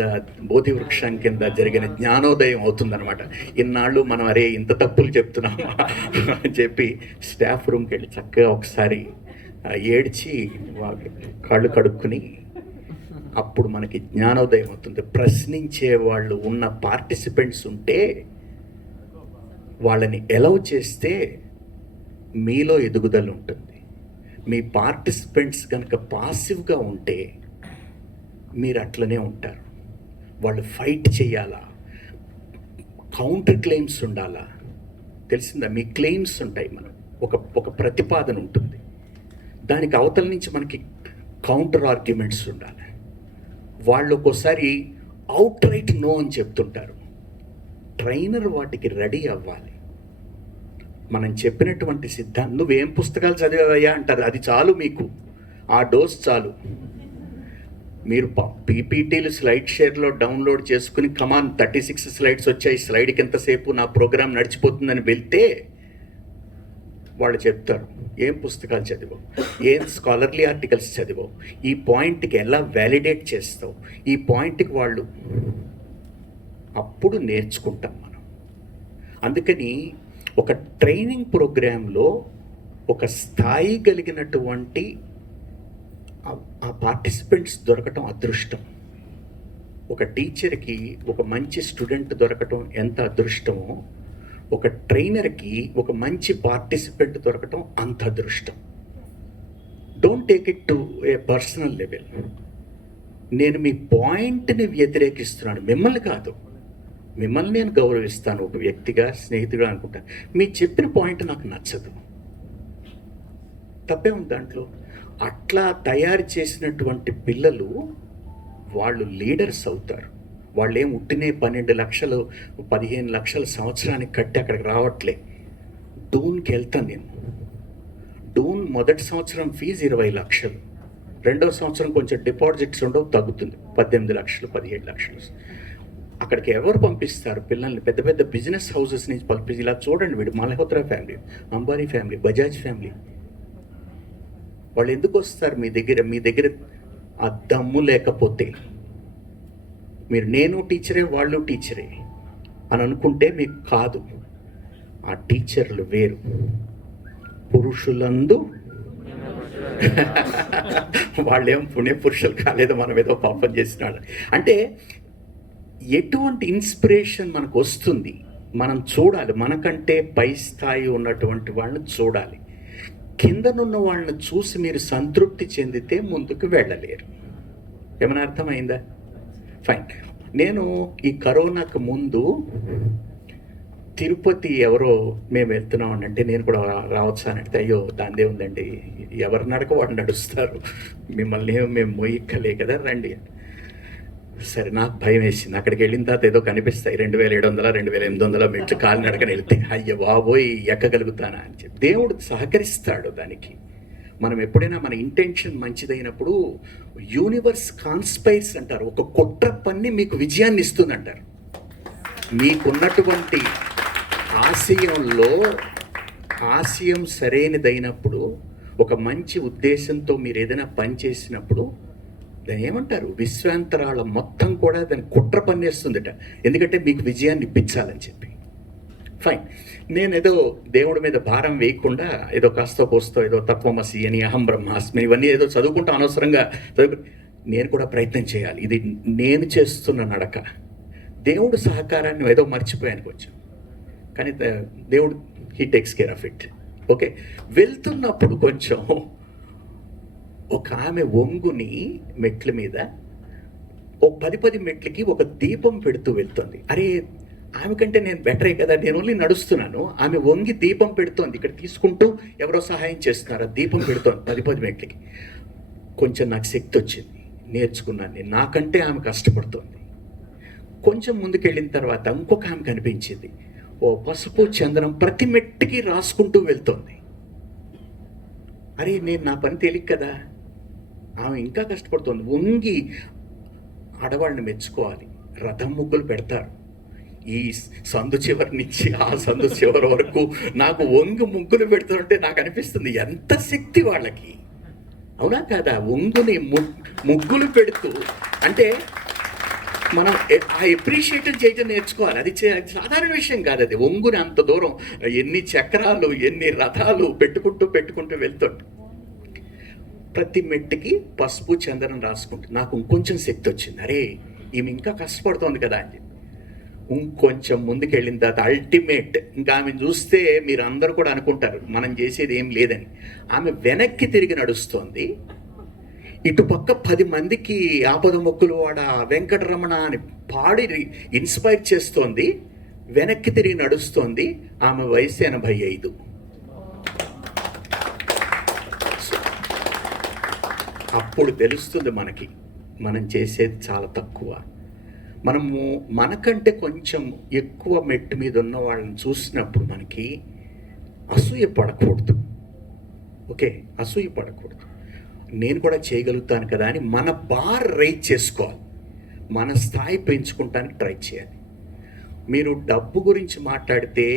బోధి వృక్షం కింద జరిగిన జ్ఞానోదయం అవుతుందన్నమాట. ఇన్నాళ్ళు మనం అరే ఇంత తప్పులు చెప్తున్నాం అని చెప్పి స్టాఫ్ రూమ్కి వెళ్ళి చక్కగా ఒకసారి ఏడ్చి కాళ్ళు కడుక్కుని అప్పుడు మనకి జ్ఞానోదయం అవుతుంది. ప్రశ్నించే వాళ్ళు ఉన్న పార్టిసిపెంట్స్ ఉంటే వాళ్ళని ఎలౌ చేస్తే మీలో ఎదుగుదల ఉంటుంది. మీ పార్టిసిపెంట్స్ కనుక పాసివ్గా ఉంటే మీరు అట్లనే ఉంటారు. వాళ్ళు ఫైట్ చేయాలా, కౌంటర్ క్లెయిమ్స్ ఉండాలా, తెలిసిందా? మీ క్లెయిమ్స్ ఉంటాయి, మనం ఒక ప్రతిపాదన ఉంటుంది, దానికి అవతల నుంచి మనకి కౌంటర్ ఆర్గ్యుమెంట్స్ ఉండాలి. వాళ్ళు ఒక్కోసారి అవుట్ రైట్ నో అని చెప్తుంటారు. ట్రైనర్ వాటికి రెడీ అవ్వాలి. మనం చెప్పినటువంటి సిద్ధాంతం, నువ్వేం పుస్తకాలు చదివావయ్యా అంటారు, అది చాలు, మీకు ఆ డోస్ చాలు. మీరు పీపీటీలు స్లైడ్ షేర్లో డౌన్లోడ్ చేసుకుని కమాన్ 36 స్లైడ్స్ వచ్చాయి, స్లైడ్కి ఎంతసేపు నా ప్రోగ్రామ్ నడిచిపోతుందని వెళ్తే వాళ్ళు చెప్తారు ఏం పుస్తకాలు చదివావు, ఏం స్కాలర్లీ ఆర్టికల్స్ చదివావు, ఈ పాయింట్కి ఎలా వ్యాలిడేట్ చేస్తావు, ఈ పాయింట్కి వాళ్ళు అప్పుడు నేర్చుకుంటాం మనం. అందుకని ఒక ట్రైనింగ్ ప్రోగ్రాంలో ఒక స్థాయి కలిగినటువంటి ఆ పార్టిసిపెంట్స్ దొరకటం అదృష్టం. ఒక టీచర్కి ఒక మంచి స్టూడెంట్ దొరకటం ఎంత అదృష్టమో, ఒక ట్రైనర్కి ఒక మంచి పార్టిసిపెంట్ దొరకటం అంత అదృష్టం. Don't take it to A personal level. నేను మీ పాయింట్ని వ్యతిరేకిస్తున్నాను, మిమ్మల్ని కాదు. మిమ్మల్ని నేను గౌరవిస్తాను, ఒక వ్యక్తిగా, స్నేహితుడిగా అనుకుంటాను. మీరు చెప్పిన పాయింట్ నాకు నచ్చదు, తప్పే ఉంది దాంట్లో. అట్లా తయారు చేసినటువంటి పిల్లలు వాళ్ళు లీడర్స్ అవుతారు. వాళ్ళు ఏం ఉట్టినే 12 లక్షలు 15 లక్షలు సంవత్సరానికి కట్టి అక్కడికి రావట్లే. డూన్కి వెళ్తాను నేను. డూన్ మొదటి సంవత్సరం ఫీజు 20 లక్షలు, రెండవ సంవత్సరం కొంచెం డిపాజిట్స్ ఉండవు, తగ్గుతుంది 18 లక్షలు 17 లక్షలు. అక్కడికి ఎవరు పంపిస్తారు పిల్లల్ని? పెద్ద పెద్ద బిజినెస్ హౌసెస్ నుంచి పంపించి. ఇలా చూడండి, వీడు Malhotra family, Ambani family, Bajaj family. వాళ్ళు ఎందుకు వస్తారు మీ దగ్గర ఆ దమ్ము లేకపోతే? మీరు నేను టీచరే, వాళ్ళు టీచరే అని అనుకుంటే మీకు కాదు. ఆ టీచర్లు వేరు. పురుషులందు వాళ్ళేం పుణ్య పురుషులు కాలేదు, మనం ఏదో పాపం చేసినాడు అంటే. ఎటువంటి ఇన్స్పిరేషన్ మనకు వస్తుంది మనం చూడాలి. మనకంటే పై స్థాయి ఉన్నటువంటి వాళ్ళని చూడాలి. కిందనున్న వాళ్ళని చూసి మీరు సంతృప్తి చెందితే ముందుకు వెళ్ళలేరు. ఏమైనా అర్థమైందా? ఫైన్. నేను ఈ కరోనాకు ముందు తిరుపతి ఎవరో మేము వెళ్తున్నాం అంటే నేను కూడా రావచ్చా అని అంటే, అయ్యో దాందే ఉందండి, ఎవరు నడక వాడు నడుస్తారు, మిమ్మల్ని మేము మోయిక్కలే కదా, రండి. సరే, నాకు భయం వేసింది. అక్కడికి వెళ్ళిన తర్వాత ఏదో కనిపిస్తాయి 2700 2800 మెట్లు కాలు నడకని వెళ్తే, అయ్యో బాబోయ్ ఎక్కగలుగుతానా అని చెప్పి. దేవుడు సహకరిస్తాడు దానికి. మనం ఎప్పుడైనా మన ఇంటెన్షన్ మంచిదైనప్పుడు యూనివర్స్ కాన్స్పైర్స్ అంటారు, ఒక కుట్ర పన్ని మీకు విజయాన్ని ఇస్తుంది అంటారు. మీకున్నటువంటి ఆశయం సరైనదైనప్పుడు, ఒక మంచి ఉద్దేశంతో మీరు ఏదైనా పని చేసినప్పుడు దాన్ని ఏమంటారు, విశ్వాంతరాళ మొత్తం కూడా దాన్ని కుట్ర పన్నేస్తుందట. ఎందుకంటే మీకు విజయాన్ని ఇప్పించాలని చెప్పి. ఫైన్. నేనేదో దేవుడి మీద భారం వేయకుండా ఏదో కాస్తో కోస్తో ఏదో తత్వమసి అని, అహం బ్రహ్మాస్మి, ఇవన్నీ ఏదో చదువుకుంటూ అనవసరంగా నేను కూడా ప్రయత్నం చేయాలి. ఇది నేను చేస్తున్న నడక. దేవుడు సహకారాన్ని ఏదో మర్చిపోయాను కొంచెం, కానీ దేవుడు he takes care of it. Okay. వెళ్తున్నప్పుడు కొంచెం ఒక ఆమె వంగుని మెట్ల మీద ఒక 10 మెట్లకి ఒక దీపం పెడుతూ వెళ్తుంది. అరే, ఆమె కంటే నేను బెటరే కదా, నేను ఓన్లీ నడుస్తున్నాను, ఆమె వంగి దీపం పెడుతోంది. ఇక్కడ తీసుకుంటూ ఎవరో సహాయం చేస్తున్నారు, దీపం పెడుతోంది 10 మెట్లకి. కొంచెం నాకు శక్తి వచ్చింది, నేర్చుకున్నాను నేను. నాకంటే ఆమె కష్టపడుతోంది. కొంచెం ముందుకెళ్ళిన తర్వాత ఇంకొక ఆమె కనిపించింది, ఓ పసుపు చందనం ప్రతి మెట్టుకి రాసుకుంటూ వెళ్తోంది. అరే నేను నా పని తేలిక కదా, ఆమె ఇంకా కష్టపడుతోంది. వంగి ఆడవాళ్ళని మెచ్చుకోవాలి. రథం ముగ్గులు పెడతారు, ఈ సందు చివరి నుంచి ఆ సందు చివరి వరకు నాకు వంగి ముగ్గులు పెడుతుంటే నాకు అనిపిస్తుంది ఎంత శక్తి వాళ్ళకి, అవునా కాదా? వంగుని ముగ్గులు పెడుతూ అంటే మనం ఆ ఎప్రిషియేట్ చేయటం నేర్చుకోవాలి. అది సాధారణ విషయం కాదు. అది ఒంగుని అంత దూరం ఎన్ని చక్రాలు ఎన్ని రథాలు పెట్టుకుంటూ వెళ్తుంట. ప్రతి మెట్టుకి పసుపు చందనం రాసుకుంటూ నాకు ఇంకొంచెం శక్తి వచ్చింది. అరే ఈమె ఇంకా కష్టపడుతోంది కదా అని చెప్పి ఇంకొంచెం ముందుకు వెళ్ళిన తర్వాత అల్టిమేట్, ఇంకా ఆమెను చూస్తే మీరు అందరూ కూడా అనుకుంటారు మనం చేసేది ఏం లేదని. ఆమె వెనక్కి తిరిగి నడుస్తోంది. ఇటుపక్క 10 మందికి ఆపద మొక్కులు వాడ వెంకటరమణ అని పాడి ఇన్స్పైర్ చేస్తోంది. వెనక్కి తిరిగి నడుస్తోంది. ఆమె వయసు 85. అప్పుడు తెలుస్తుంది మనకి మనం చేసేది చాలా తక్కువ. మనము మనకంటే కొంచెం ఎక్కువ మెట్టు మీద ఉన్న వాళ్ళని చూసినప్పుడు మనకి అసూయ పడకూడదు. ఓకే, అసూయ పడకూడదు. నేను కూడా చేయగలుగుతాను కదా అని మన బార్ రైజ్ చేసుకోవాలి. మన స్థాయి పెంచుకుంటానికి ట్రై చేయాలి. మీరు డబ్బు గురించి మాట్లాడితే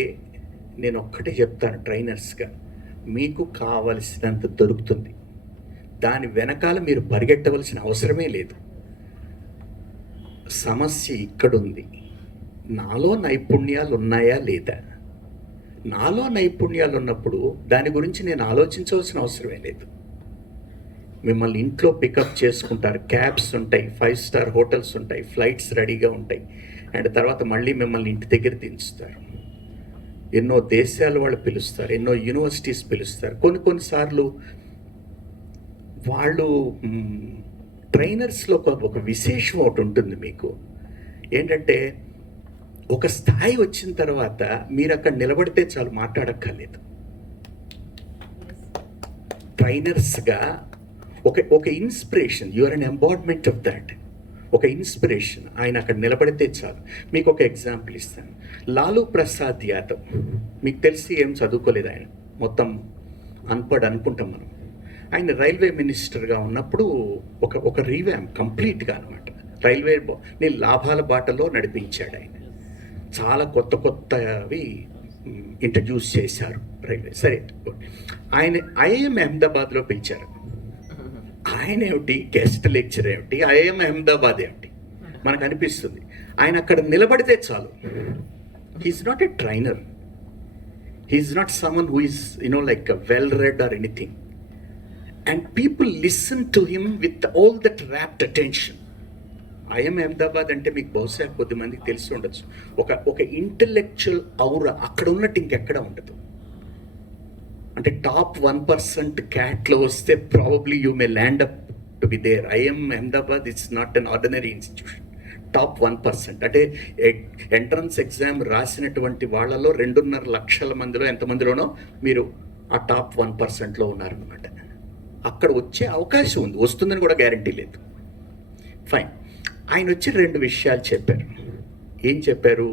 నేను ఒక్కటే చెప్తాను, ట్రైనర్స్గా మీకు కావలసినంత దొరుకుతుంది. దాని వెనకాల మీరు పరిగెట్టవలసిన అవసరమే లేదు. సమస్య ఇక్కడుంది, నాలో నైపుణ్యాలు ఉన్నాయా లేదా? నాలో నైపుణ్యాలు ఉన్నప్పుడు దాని గురించి నేను ఆలోచించవలసిన అవసరమే లేదు. మిమ్మల్ని ఇంట్లో పికప్ చేసుకుంటారు, క్యాబ్స్ ఉంటాయి, 5 స్టార్ హోటల్స్ ఉంటాయి, ఫ్లైట్స్ రెడీగా ఉంటాయి, అండ్ తర్వాత మళ్ళీ మిమ్మల్ని ఇంటి దగ్గర దించుతారు. ఎన్నో దేశాల వాళ్ళు పిలుస్తారు, ఎన్నో యూనివర్సిటీస్ పిలుస్తారు. కొన్నిసార్లు వాళ్ళు ట్రైనర్స్లో ఒక విశేషం ఒకటి ఉంటుంది మీకు. ఏంటంటే ఒక స్థాయి వచ్చిన తర్వాత మీరు అక్కడ నిలబడితే చాలు, మాట్లాడక్కర్లేదు. ట్రైనర్స్గా ఒక inspiration, you are an embodiment of that. ఒక ఇన్స్పిరేషన్. ఆయన అక్కడ నిలబడితే చాలు. మీకు ఒక ఎగ్జాంపుల్ ఇస్తాను. లాలూ ప్రసాద్ యాదవ్, మీకు తెలిసి ఏం చదువుకోలేదు ఆయన, మొత్తం అన్పడ్ అనుకుంటాం మనం. ఆయన రైల్వే మినిస్టర్గా ఉన్నప్పుడు ఒక రీవ్యాంప్ కంప్లీట్గా అనమాట రైల్వేని లాభాల బాటలో నడిపించాడు ఆయన. చాలా కొత్తవి ఇంట్రడ్యూస్ చేశారు రైల్వే. సరే, ఆయన ఐఐఎం అహ్మదాబాద్లో పిలిచారు. ఆయన ఏమిటి గెస్ట్ లెక్చర్ ఏమిటి, ఐఐఎం అహ్మదాబాద్ ఏమిటి, మనకు అనిపిస్తుంది. ఆయన అక్కడ నిలబడితే చాలు. He's not a trainer, he's not someone who is like well read or anything. And people listen to him with all that rapt attention. IIM Ahmedabad అంటే మీకు బహుశా కొద్దిమందికి తెలిసి ఉండొచ్చు. ఒక ఇంటలెక్చువల్ ఔరా అక్కడ ఉన్నట్టు ఇంకెక్కడ ఉండదు. అంటే టాప్ 1% క్యాట్లో వస్తే probably you may land up to be there. IIM Ahmedabad it's not an ordinary institution. Top 1% అంటే ఎంట్రన్స్ ఎగ్జామ్ రాసినటువంటి వాళ్ళలో 2.5 లక్షల మందిలో ఎంతమందిలోనో మీరు ఆ టాప్ 1%లో ఉన్నారనమాట. అక్కడ వచ్చే అవకాశం ఉంది, వస్తుందని కూడా గ్యారంటీ లేదు. ఫైన్. ఆయన వచ్చి 2 విషయాలు చెప్పారు. ఏం చెప్పారు?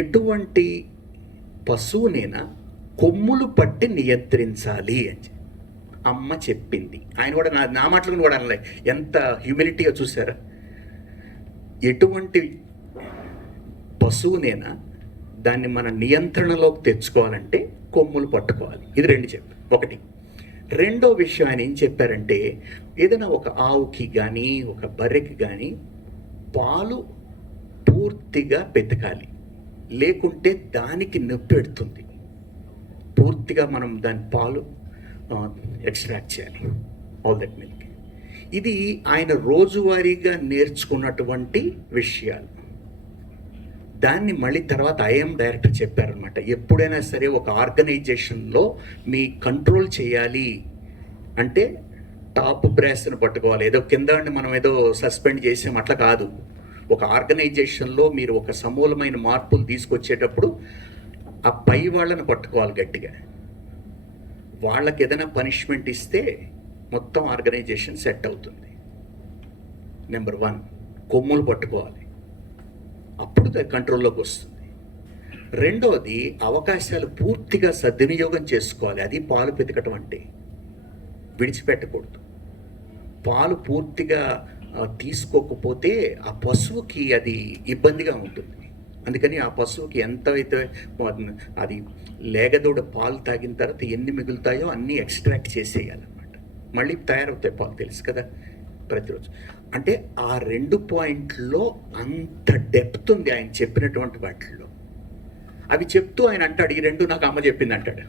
ఎటువంటి పశువునైనా కొమ్ములు పట్టి నియంత్రించాలి అని అమ్మ చెప్పింది. ఆయన కూడా నా మాటలను కూడా అనలే. ఎంత హ్యూమిలిటీగా చూసారా? ఎటువంటి పశువునైనా దాన్ని మన నియంత్రణలోకి తెచ్చుకోవాలంటే కొమ్ములు పట్టుకోవాలి. ఇది 2 చెప్పారు. ఒకటి. రెండో విషయం ఆయన ఏం చెప్పారంటే, ఏదైనా ఒక ఆవుకి కానీ ఒక బర్రెకి కానీ పాలు పూర్తిగా పెతకాలి, లేకుంటే దానికి నొప్పి పెడుతుంది. పూర్తిగా మనం దాని పాలు ఎక్స్ట్రాక్ట్ చేయాలి, ఆల్ దట్ మిల్క్. ఇది ఆయన రోజువారీగా నేర్చుకున్నటువంటి విషయాలు. దాన్ని మళ్ళీ తర్వాత ఐఎం డైరెక్టర్ చెప్పారనమాట. ఎప్పుడైనా సరే ఒక ఆర్గనైజేషన్లో మీ కంట్రోల్ చేయాలి అంటే టాప్ బ్రాస్ని పట్టుకోవాలి. ఏదో కింద మనం ఏదో సస్పెండ్ చేసాం అట్లా కాదు. ఒక ఆర్గనైజేషన్లో మీరు ఒక సమూలమైన మార్పులు తీసుకొచ్చేటప్పుడు ఆ పై వాళ్ళని పట్టుకోవాలి గట్టిగా. వాళ్ళకి ఏదైనా పనిష్మెంట్ ఇస్తే మొత్తం ఆర్గనైజేషన్ సెట్ అవుతుంది. నెంబర్ 1, కొమ్ములు పట్టుకోవాలి, అప్పుడు అది కంట్రోల్లోకి వస్తుంది. రెండవది, అవకాశాలు పూర్తిగా సద్వినియోగం చేసుకోవాలి. అది పాలు పితకటం అంటే, విడిచిపెట్టకూడదు. పాలు పూర్తిగా తీసుకోకపోతే ఆ పశువుకి అది ఇబ్బందిగా ఉంటుంది. అందుకని ఆ పశువుకి ఎంతైతే అది లేగదూడ పాలు తాగిన తర్వాత ఎన్ని మిగులుతాయో అన్నీ ఎక్స్ట్రాక్ట్ చేసేయాలన్నమాట. మళ్ళీ తయారవుతాయి పాలు, తెలుసు కదా, ప్రతిరోజు. అంటే ఆ 2 పాయింట్లో అంత డెప్త్ ఉంది ఆయన చెప్పినటువంటి వాటిల్లో. అవి చెప్తూ ఆయన అంటాడు, ఈ 2 నాకు అమ్మ చెప్పింది అంటాడు,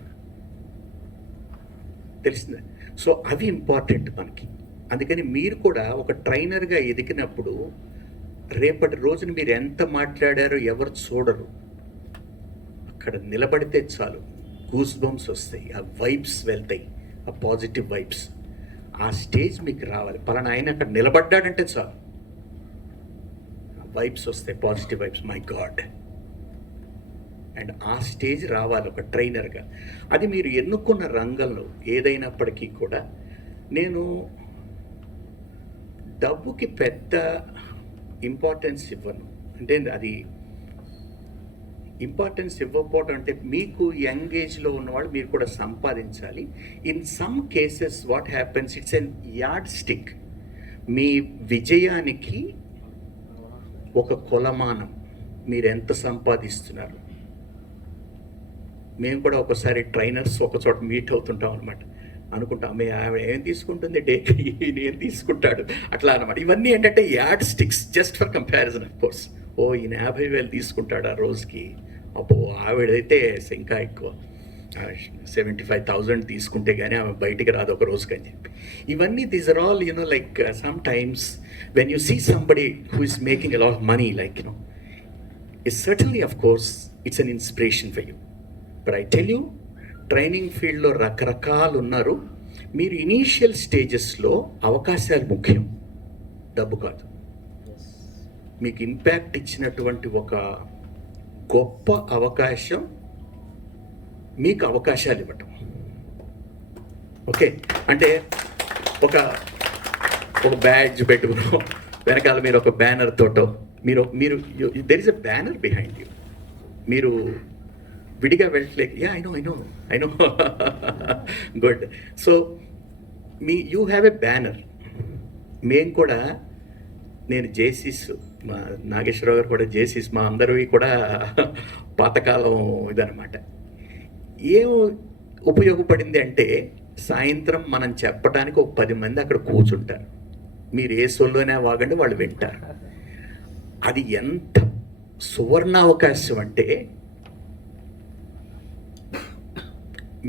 తెలిసిందే. సో అవి ఇంపార్టెంట్ మనకి. అందుకని మీరు కూడా ఒక ట్రైనర్గా ఎదిగినప్పుడు రేపటి రోజున మీరు ఎంత మాట్లాడారో ఎవరు చూడరు. అక్కడ నిలబడితే చాలు, గూస్ బంప్స్ వస్తాయి, ఆ వైబ్స్ వెళ్తాయి, ఆ పాజిటివ్ వైబ్స్. ఆ స్టేజ్ మీకు రావాలి. పలానా ఆయన అక్కడ నిలబడ్డాడంటే చాలు, వైబ్స్ వస్తాయి, positive vibes. My God. And ఆ స్టేజ్ రావాలి ఒక ట్రైనర్గా. అది మీరు ఎన్నుకున్న రంగంలో ఏదైనప్పటికీ కూడా. నేను డబ్బుకి పెద్ద ఇంపార్టెన్స్ ఇవ్వను. అంటే అది ఇంపార్టెన్స్ ఇవ్వకపోవడం అంటే, మీకు యంగ్ ఏజ్లో ఉన్నవాళ్ళు మీరు కూడా సంపాదించాలి. In some cases what happens, it's an yard stick. మీ విజయానికి ఒక కొలమానం, మీరు ఎంత సంపాదిస్తున్నారు. మేము కూడా ఒకసారి ట్రైనర్స్ ఒక చోట మీట్ అవుతుంటాం అనమాట. అనుకుంటాం, ఆవిడ ఏం తీసుకుంటుంది డేకి, ఈయన తీసుకుంటాడు, అట్లా అనమాట. ఇవన్నీ ఏంటంటే yard sticks, just for comparison of course. ఓ ఈయన 50,000 తీసుకుంటాడు ఆ రోజుకి, అబ్బో ఆవిడైతే ఇంకా ఎక్కువ 75,000 తీసుకుంటే కానీ ఆమె బయటికి రాదు ఒక రోజుకి అని చెప్పి. ఇవన్నీ these are all like sometimes when you see somebody who is making a lot of money, like it's certainly of course it's an inspiration for you. But I tell you, training ఫీల్డ్లో రకరకాలు ఉన్నారు. మీరు initial స్టేజెస్లో అవకాశాలు ముఖ్యం, డబ్బు కాదు. మీకు ఇంపాక్ట్ ఇచ్చినటువంటి ఒక గొప్ప అవకాశం మీకు అవకాశాలు ఇవ్వటం. ఓకే, అంటే ఒక బ్యాడ్జ్ పెట్టుకుని వెనకాల మీరు ఒక బ్యానర్ తోటో, మీరు there is a banner behind you. మీరు విడిగా వెళ్ళట్లేక, I know good. So you have a banner. మేము కూడా, నేను జేసీస్, మా నాగేశ్వరరావు గారు కూడా జేసీస్, మా అందరివి కూడా పాతకాలం ఇదనమాట. ఏం ఉపయోగపడింది అంటే, సాయంత్రం మనం చెప్పడానికి ఒక 10 మంది అక్కడ కూర్చుంటారు. మీరు ఏ సొల్లోనే వాగండి, వాళ్ళు వింటారు. అది ఎంత సువర్ణ అవకాశం అంటే,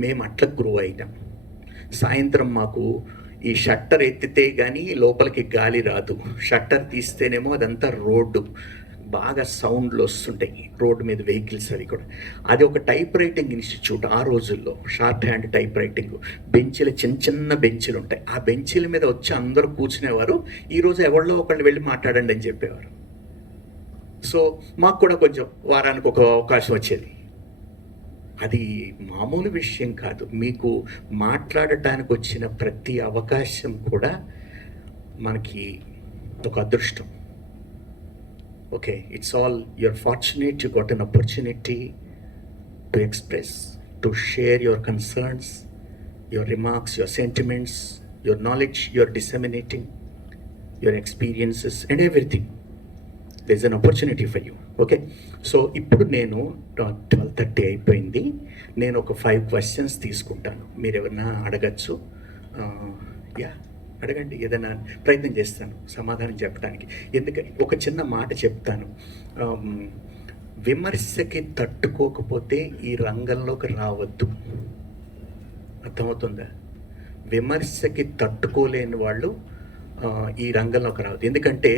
మేము అట్లా గ్రో అయినాం. సాయంత్రం మాకు ఈ షట్టర్ ఎత్తితే కానీ లోపలికి గాలి రాదు, షట్టర్ తీస్తేనేమో అదంతా రోడ్డు, బాగా సౌండ్లు వస్తుంటాయి రోడ్డు మీద వెహికల్స్ అవి కూడా. అది ఒక టైప్ రైటింగ్ ఇన్స్టిట్యూట్ ఆ రోజుల్లో, షార్ట్ హ్యాండ్ టైప్ రైటింగ్. బెంచ్లు, చిన్న బెంచ్లు ఉంటాయి, ఆ బెంచ్ల మీద వచ్చి అందరూ కూర్చునేవారు. ఈరోజు ఎవరిలో ఒకళ్ళు వెళ్ళి మాట్లాడండి అని చెప్పేవారు. సో మాకు కూడా కొంచెం వారానికి ఒక అవకాశం వచ్చేది. అది మామూలు విషయం కాదు. మీకు మాట్లాడటానికి వచ్చిన ప్రతి అవకాశం కూడా మనకి ఒక అదృష్టం. Okay, it's all your fortunate, you got an opportunity to express, to share your concerns, your remarks, your sentiments, your knowledge your disseminating, your experiences and everything. There is an opportunity for you. Okay, so ఇప్పుడు నేను 12:30 అయిపోయింది. నేను ఒక 5 questions తీసుకుంటాను. మీరు ఎవరన్నా అడగచ్చు. అడగండి, ఏదైనా ప్రయత్నం చేస్తాను సమాధానం చెప్పడానికి. ఎందుకంటే ఒక చిన్న మాట చెప్తాను, విమర్శకి తట్టుకోకపోతే ఈ రంగంలోకి రావద్దు. అర్థమవుతుందా? విమర్శకి తట్టుకోలేని వాళ్ళు ఈ రంగంలోకి రావద్దు. ఎందుకంటే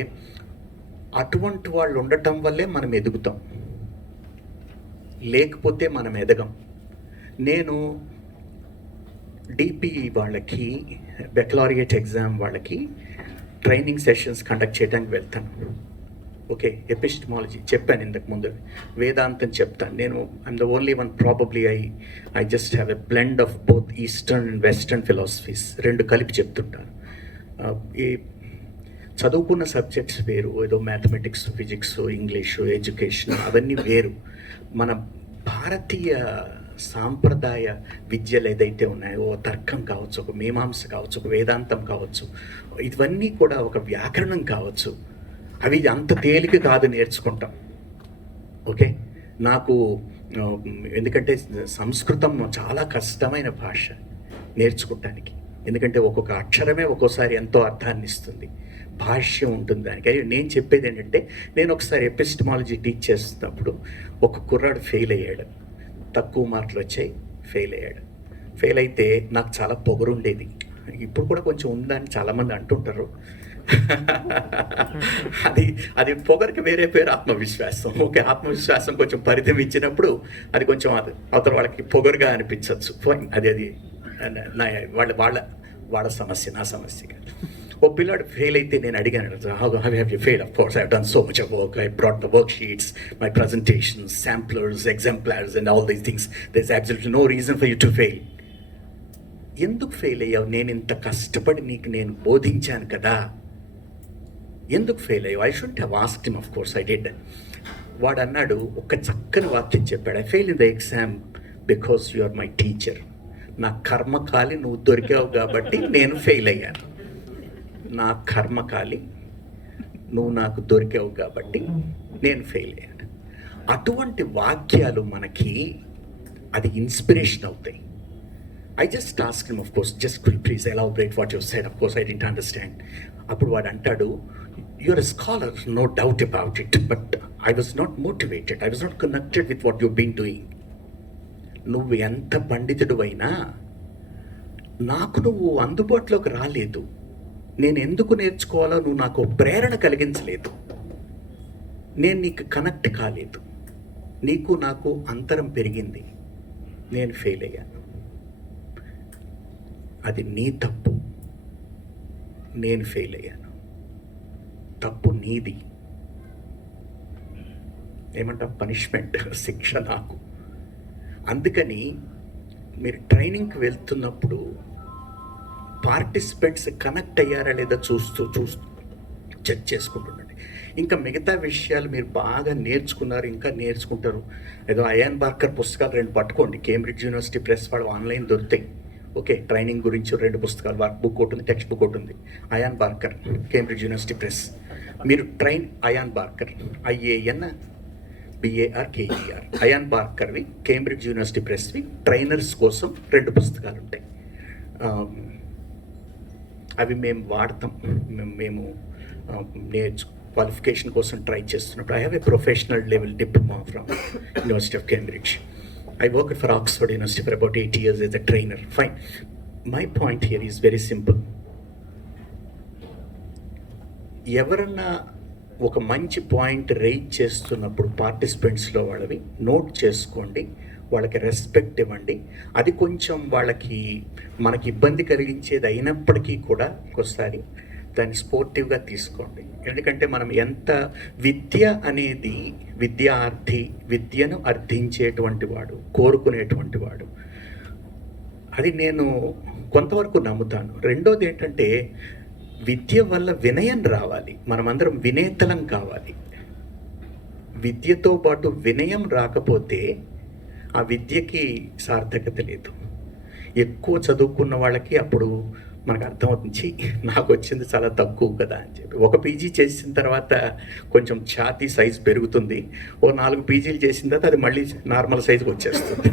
అటువంటి వాళ్ళు ఉండటం వల్లే మనం ఎదుగుతాం, లేకపోతే మనం ఎదగం. నేను డిపిఈ వాళ్ళకి, బెక్లారియట్ ఎగ్జామ్ వాళ్ళకి ట్రైనింగ్ సెషన్స్ కండక్ట్ చేయడానికి వెళ్తాను. ఓకే, ఎపిస్టమాలజీ చెప్పాను ఇంతకు ముందు, వేదాంతం చెప్తాను నేను. I'm the only one probably I just have a blend of both eastern and western philosophies, రెండు కలిపి చెప్తుంటాను. ఈ చదువుకున్న సబ్జెక్ట్స్ వేరు, ఏదో మ్యాథమెటిక్స్, ఫిజిక్స్, ఇంగ్లీషు, ఎడ్యుకేషన్ అవన్నీ వేరు. మన భారతీయ సాంప్రదాయ విద్యలు ఏదైతే ఉన్నాయో, ఓ తర్కం కావచ్చు, ఒక మీమాంస కావచ్చు, ఒక వేదాంతం కావచ్చు, ఇవన్నీ కూడా ఒక వ్యాకరణం కావచ్చు, అవి అంత తేలిక కాదు నేర్చుకుంటాం. ఓకే, నాకు ఎందుకంటే సంస్కృతం చాలా కష్టమైన భాష నేర్చుకోవటానికి, ఎందుకంటే ఒక్కొక్క అక్షరమే ఒక్కోసారి ఎంతో అర్థాన్ని ఇస్తుంది, భాష్యం ఉంటుంది దానికి. అయ్యి నేను చెప్పేది ఏంటంటే, నేను ఒకసారి ఎపిస్టమాలజీ టీచ్ చేస్తున్నప్పుడు ఒక కుర్రాడు ఫెయిల్ అయ్యాడు, తక్కువ మార్కులు వచ్చాయి, ఫెయిల్ అయ్యాడు. ఫెయిల్ అయితే నాకు చాలా పొగరుండేది, ఇప్పుడు కూడా కొంచెం ఉందని చాలామంది అంటుంటారు. అది పొగరికి వేరే పేరు ఆత్మవిశ్వాసం. ఓకే, ఆత్మవిశ్వాసం కొంచెం పరిధి ఇచ్చినప్పుడు అది కొంచెం అవతల వాళ్ళకి పొగరుగా అనిపించవచ్చు. అది వాళ్ళ సమస్య, నా సమస్య కాదు. ఓ పిల్లాడు ఫెయిల్ అయితే నేను అడిగాను, how have you fail? Of course I have done so much of work, I brought the work sheets, my presentations, samplers, exemplars and all these things. There is absolutely no reason for you to fail. ఎందుకు fail అయ్యావు? నేను ఇంత కష్టపడి నీకు నేను బోధించాను కదా, ఎందుకు fail అయ్యావు? I should have asked him, of course I did. వాడు అన్నాడు, ఒక చక్కని వాక్యం చెప్పాడు, I fail in the exam because you are my teacher. నా కర్మకాలి నువ్వు దొరికావు కాబట్టి నేను ఫెయిల్ అయ్యాను. నా కర్మకాలి నువ్వు నాకు దొరికావు కాబట్టి నేను ఫెయిల్ అయ్యాను. అటువంటి వాక్యాలు మనకి అది ఇన్స్పిరేషన్ అవుతాయి. I just asked him, of course, just could you please elaborate what you said? Of course, I didn't understand. అప్పుడు వాడు అంటాడు, you're a scholar, no doubt about it, but I was not motivated. I was not connected with what you've been doing. నువ్వు ఎంత పండితుడు అయినా నాకు నువ్వు అందుబాటులోకి రాలేదు. నేను ఎందుకు నేర్చుకోవాలో నువ్వు నాకు ప్రేరణ కలిగించలేదు. నేను నీకు కనెక్ట్ కాలేదు. నీకు నాకు అంతరం పెరిగింది. నేను ఫెయిల్ అయ్యాను. అది నీ తప్పు. నేను ఫెయిల్ అయ్యాను. తప్పు నీది. ఏమంటాం? పనిష్మెంట్, శిక్ష నాకు. అందుకని మీరు ట్రైనింగ్కి వెళ్తున్నప్పుడు పార్టిసిపెంట్స్ కనెక్ట్ అయ్యారా లేదా చూస్తూ చెక్ చేసుకుంటుండండి. ఇంకా మిగతా విషయాలు మీరు బాగా నేర్చుకున్నారు, ఇంకా నేర్చుకుంటారు. ఏదో అయాన్ బార్కర్ పుస్తకాలు 2 పట్టుకోండి. కేంబ్రిడ్జ్ యూనివర్సిటీ ప్రెస్ వాడు ఆన్లైన్ దొరుకుతాయి. ఓకే, ట్రైనింగ్ గురించి 2 పుస్తకాలు, వర్క్ బుక్ ఒకటి ఉంది, టెక్స్ట్ బుక్ ఒకటి ఉంది. Ian Barker, Cambridge University Press. మీరు Ian Barker, IAN BARKER, Ian బార్కర్వి, కేంబ్రిడ్జ్ యూనివర్సిటీ ప్రెస్వి, ట్రైనర్స్ కోసం 2 పుస్తకాలు ఉంటాయి. అవి మేము వాడతాం. మేము క్వాలిఫికేషన్ కోసం ట్రై చేస్తున్నప్పుడు, I have a professional level diploma from university of Cambridge. I worked for Oxford University for about 8 years as a trainer. Fine. My point here is very simple. ఎవరన్నా ఒక మంచి పాయింట్ రైజ్ చేస్తున్నప్పుడు పార్టిసిపెంట్స్లో వాళ్ళవి note చేసుకోండి, వాళ్ళకి respect ఇవ్వండి. అది కొంచెం వాళ్ళకి మనకి ఇబ్బంది కలిగించేది అయినప్పటికీ కూడా ఒకసారి దాన్ని స్పోర్టివ్గా తీసుకోండి. ఎందుకంటే మనం ఎంత విద్య అనేది, విద్యార్థి విద్యను అర్థించేటువంటి వాడు, కోరుకునేటువంటి వాడు, అది నేను కొంతవరకు నమ్ముతాను. రెండోది ఏంటంటే, విద్య వల్ల వినయం రావాలి. మనమందరం వినేతలం కావాలి. విద్యతో పాటు వినయం రాకపోతే ఆ విద్యకి సార్థకత లేదు. ఎక్కువ చదువుకున్న వాళ్ళకి అప్పుడు మనకు అర్థమవుతుంది, నాకు వచ్చింది చాలా తక్కువ కదా అని చెప్పి. ఒక పీజీ చేసిన తర్వాత కొంచెం ఛాతీ సైజు పెరుగుతుంది. ఓ 4 పీజీలు చేసిన తర్వాత అది మళ్ళీ నార్మల్ సైజుకి వచ్చేస్తుంది.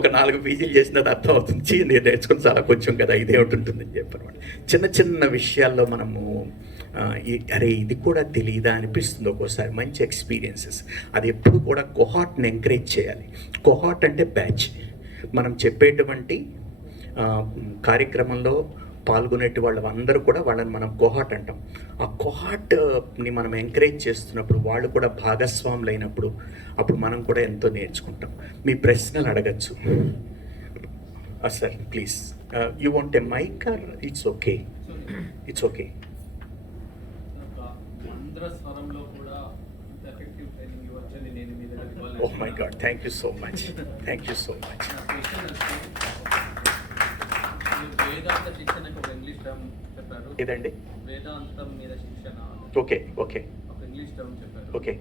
ఒక 4 పీజీలు చేసిన తర్వాత అర్థమవుతుంది, నేను నేర్చుకుని చాలా కొంచెం కదా, ఇదే ఉంటుందని చెప్పనమాట. చిన్న చిన్న విషయాల్లో మనము అరే ఇది కూడా తెలియదా అనిపిస్తుంది ఒక్కోసారి. మంచి ఎక్స్పీరియన్సెస్. అది ఎప్పుడు కూడా కొహార్ట్ని ఎంకరేజ్ చేయాలి. కొహార్ట్ అంటే బ్యాచ్. మనం చెప్పేటువంటి కార్యక్రమంలో పాల్గొనేటి వాళ్ళందరూ కూడా వాళ్ళని మనం కొహార్ట్ అంటాం. ఆ కొహార్ట్ని మనం ఎంకరేజ్ చేస్తున్నప్పుడు, వాళ్ళు కూడా భాగస్వాములు అయినప్పుడు, అప్పుడు మనం కూడా ఎంతో నేర్చుకుంటాం. మీ ప్రశ్నలు అడగచ్చు. Sir please, you want a mike or it's okay? It's okay. Andhra స్వరంలో కూడా ఎఫెక్టివ్ ట్రైనింగ్ ఇవ్వచ్చని నేను మీ దగ్గర ఇవ్వాలి. Oh my God, thank you so much, thank you so much. Vedanta శిక్షణకి ఒక ఇంగ్లీష్ టర్మ్ చెప్పారు. ఇదండి వేదాంతం మీద శిక్షణ. ఓకే ఓకే ఒక ఇంగ్లీష్ టర్మ్ చెప్పారు. ఓకే.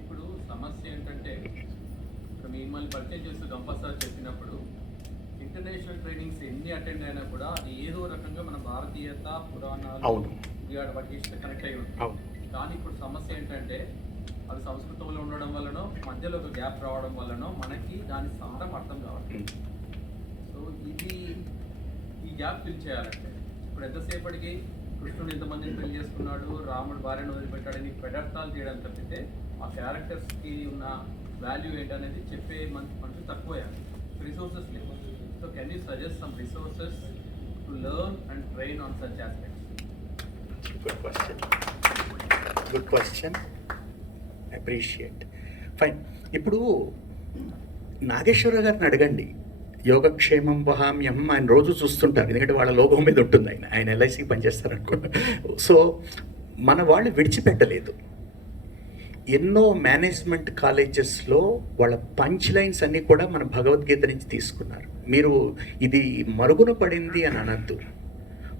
ఇప్పుడు సమస్య ఏంటంటే ఇప్పుడు మిమ్మల్ని పరిచయం చేస్తూ గంపా సార్ చెప్పినప్పుడు ఇంటర్నేషనల్ ట్రైనింగ్స్ ఎన్ని అటెండ్ అయినా కూడా అది ఏదో రకంగా మన భారతీయత పురాణాలు అవును వాటికి కనెక్ట్ అయి ఉంటుంది. అవును. కానీ ఇప్పుడు సమస్య ఏంటంటే అది సంస్కృతంలో ఉండడం వల్లనో మధ్యలో ఒక గ్యాప్ రావడం వల్లనో మనకి దాని సారం అర్థం కావట్లేదు. సో ఈ గ్యాప్ ఫిల్ చేయాలంటే ఇప్పుడు ఎంతసేపటికి కృష్ణుడు ఎంతమందిని పెళ్లి చేసుకున్నాడు, రాముడు భార్యను వదిలిపెట్టాడని పెడర్థాలు చేయడం తప్పితే ఆ క్యారెక్టర్స్కి ఉన్న వాల్యూ ఏంటనేది చెప్పే మనుషులు తక్కువయ్యారు. రిసోర్సెస్ లేవు. So can you suggest some resources to learn and train on such aspects? Good question, good question, appreciate. Fine. ఇప్పుడు నాగేశ్వరరావు గారిని అడగండి, యోగక్షేమం వహామ్యం ఆయన రోజు చూస్తుంటారు, ఎందుకంటే వాళ్ళ లోగో మీద ఉంటుంది, ఆయన ఎల్ఐసి పనిచేస్తారు అనుకోండి. సో మన వాళ్ళు విడిచిపెట్టలేదు. ఎన్నో మేనేజ్మెంట్ కాలేజెస్లో వాళ్ళ పంచ్ లైన్స్ అన్నీ కూడా మన భగవద్గీత నుంచి తీసుకున్నారు. మీరు ఇది మరుగున పడింది అని అనద్దు.